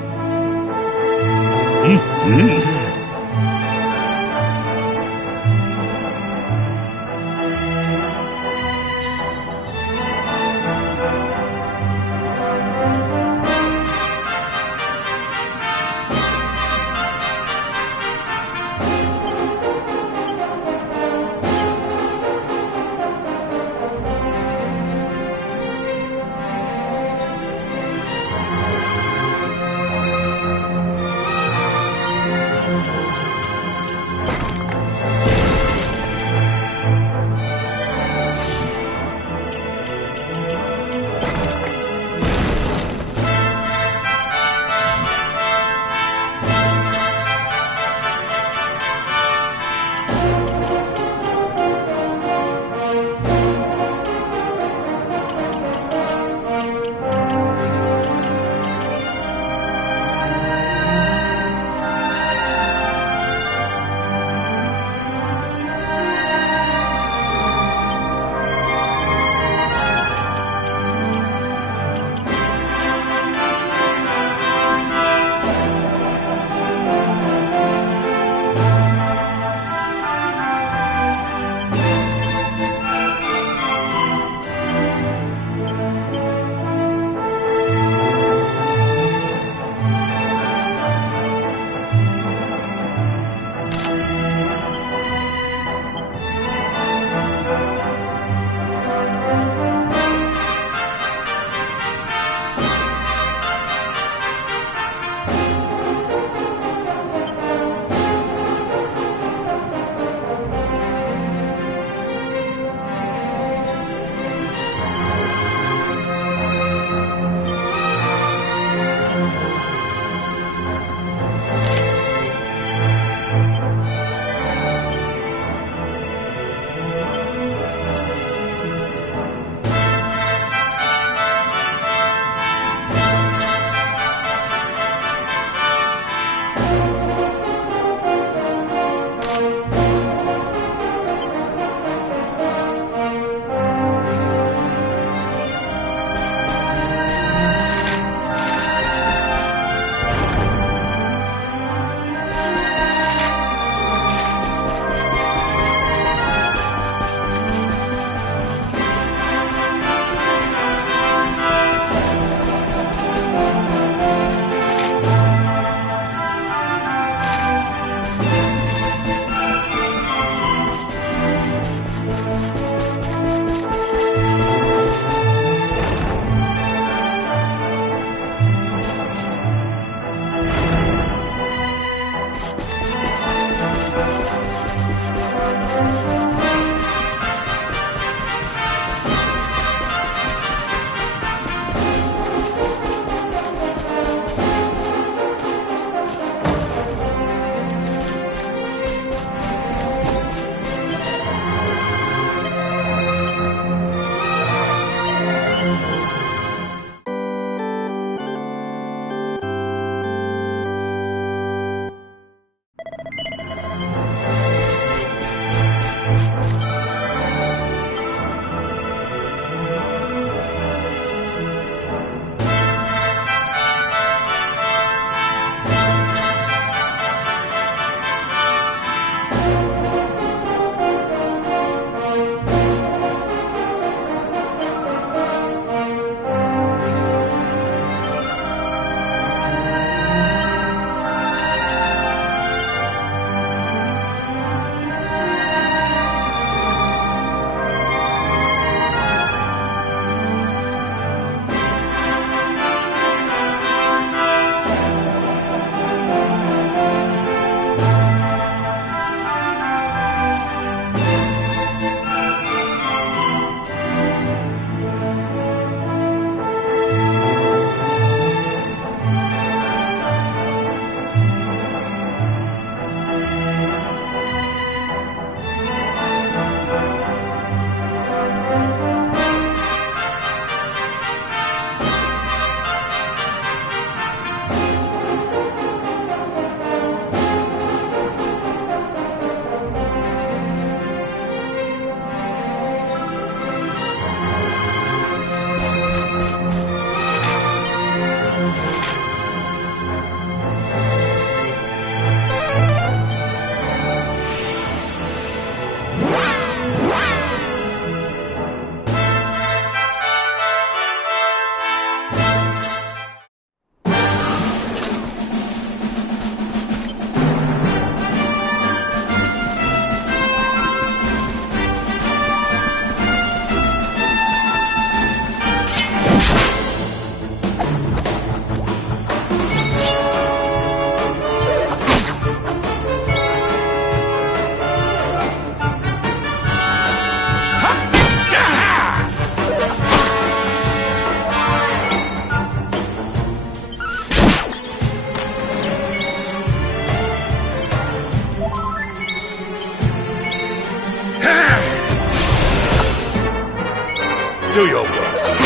Do your worst.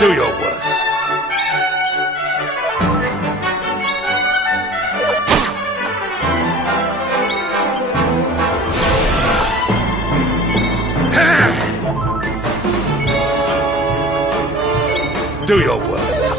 Do your worst. Do your worst.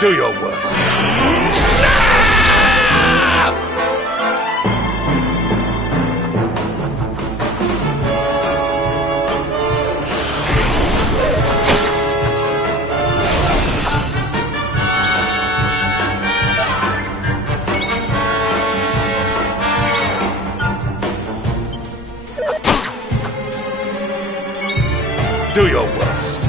Do your worst. Do your worst.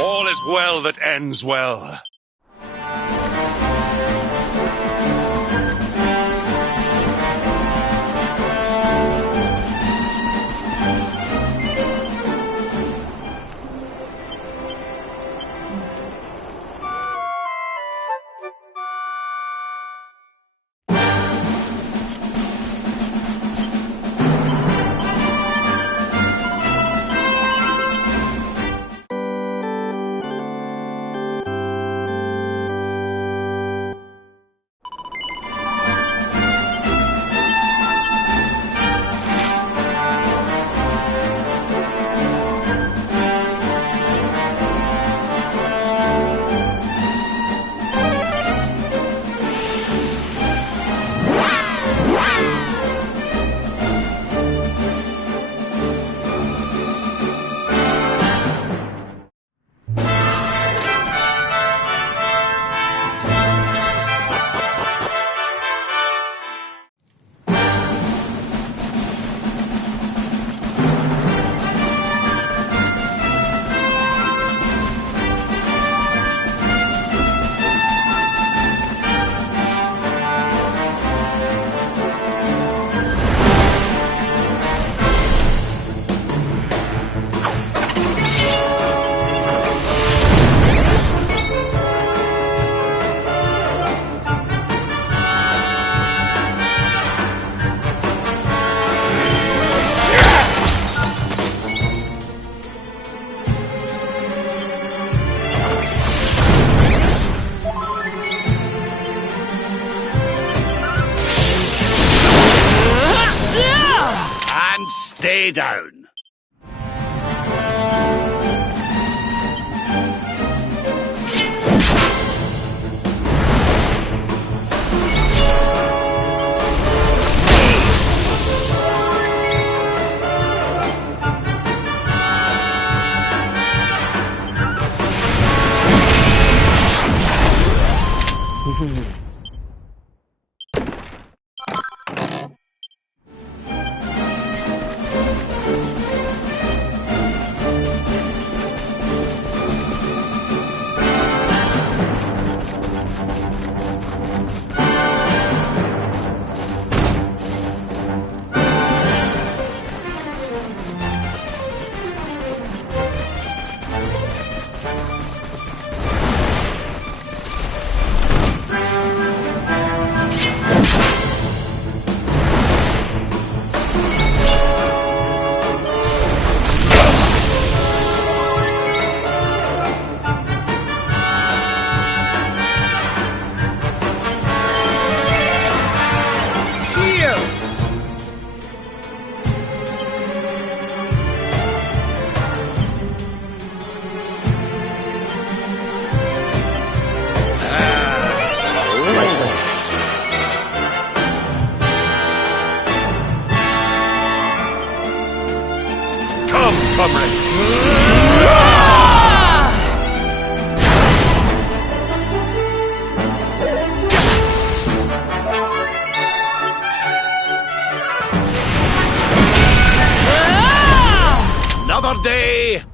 All is well that ends well. Stay down.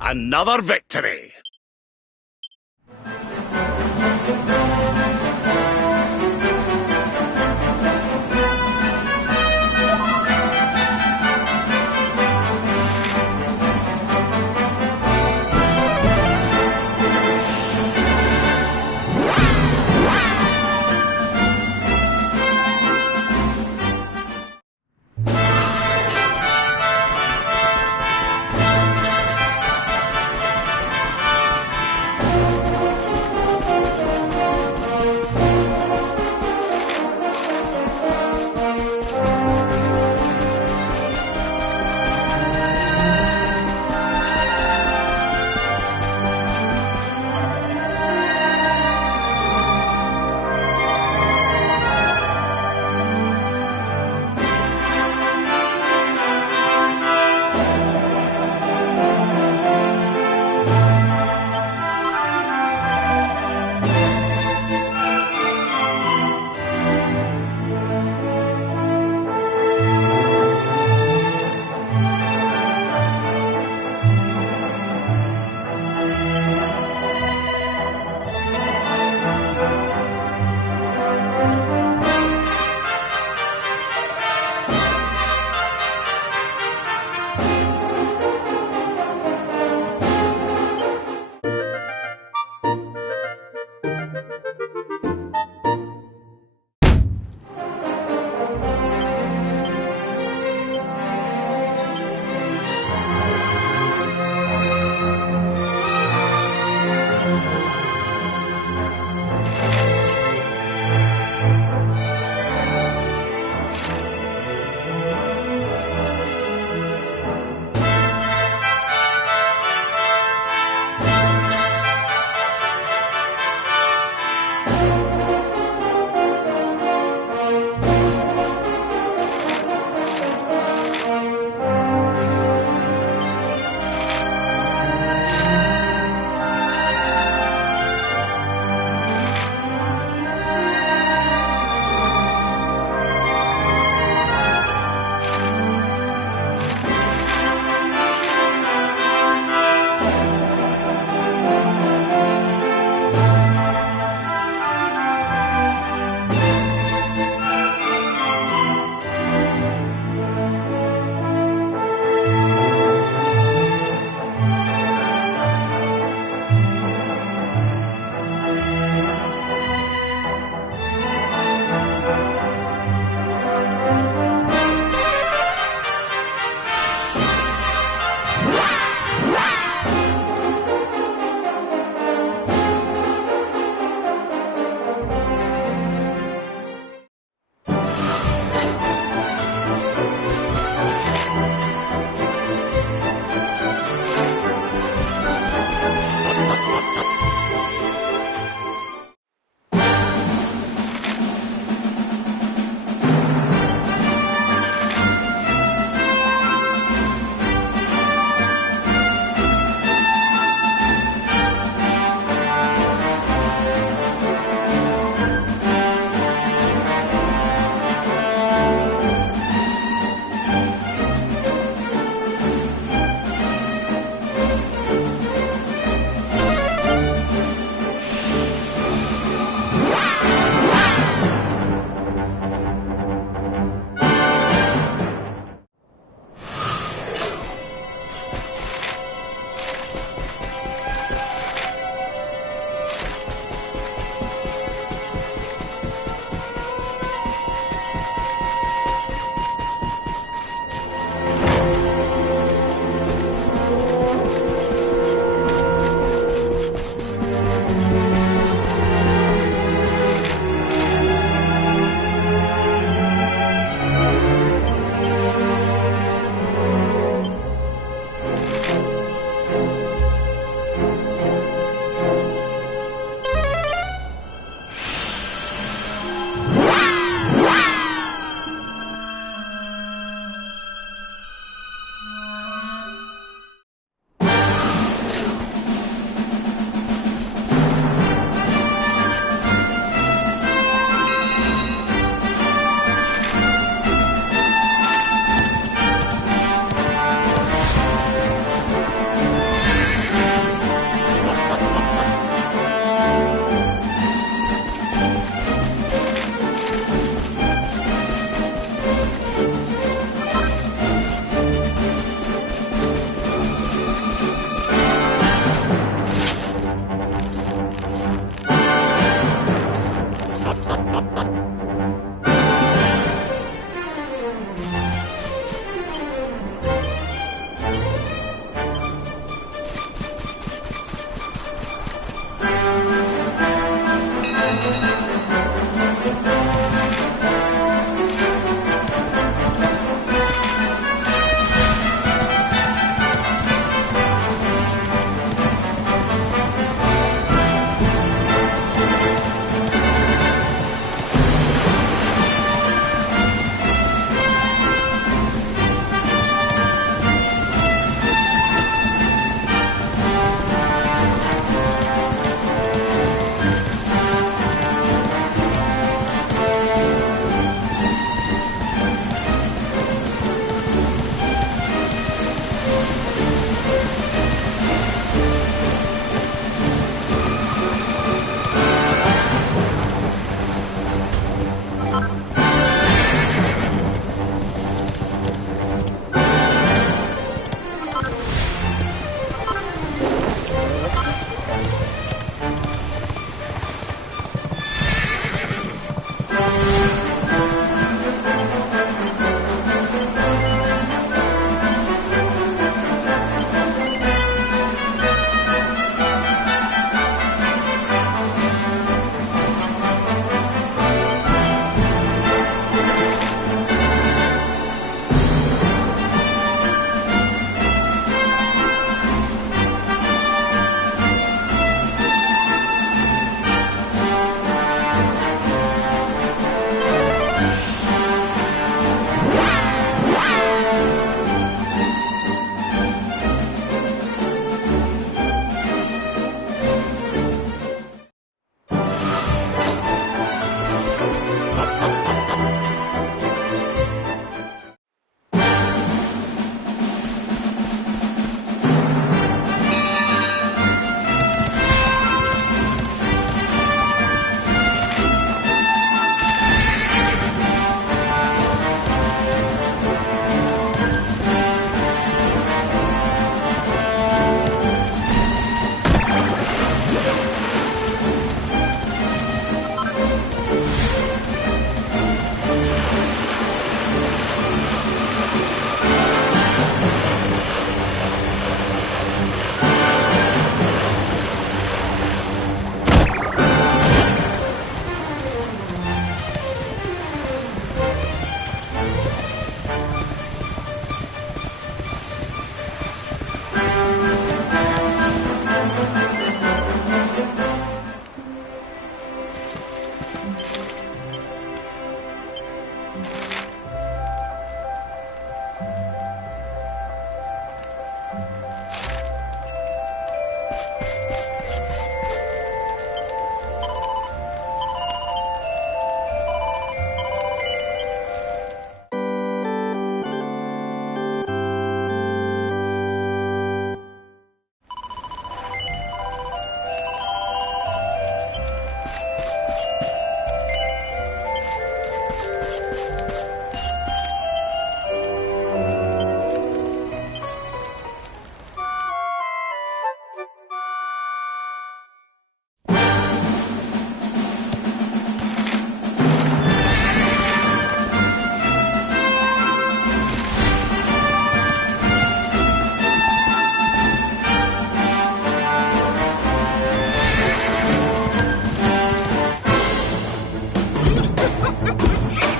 another victory.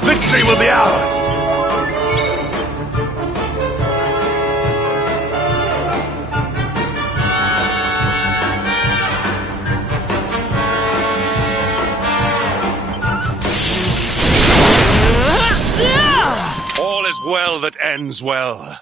Victory will be ours! All is well that ends well.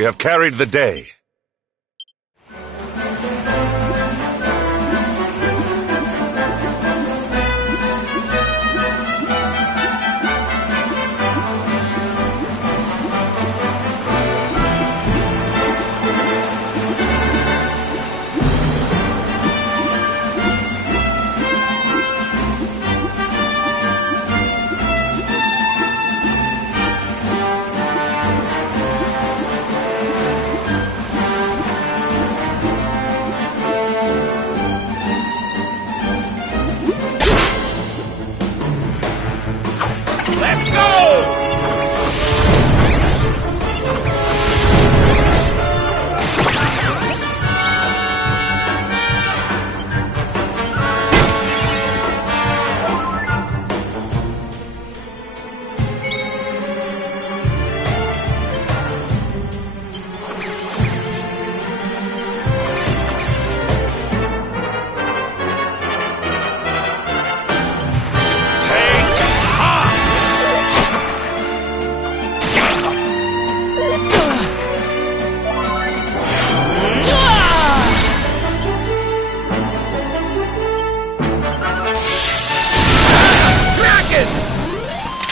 We have carried the day. Let's go!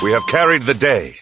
We have carried the day.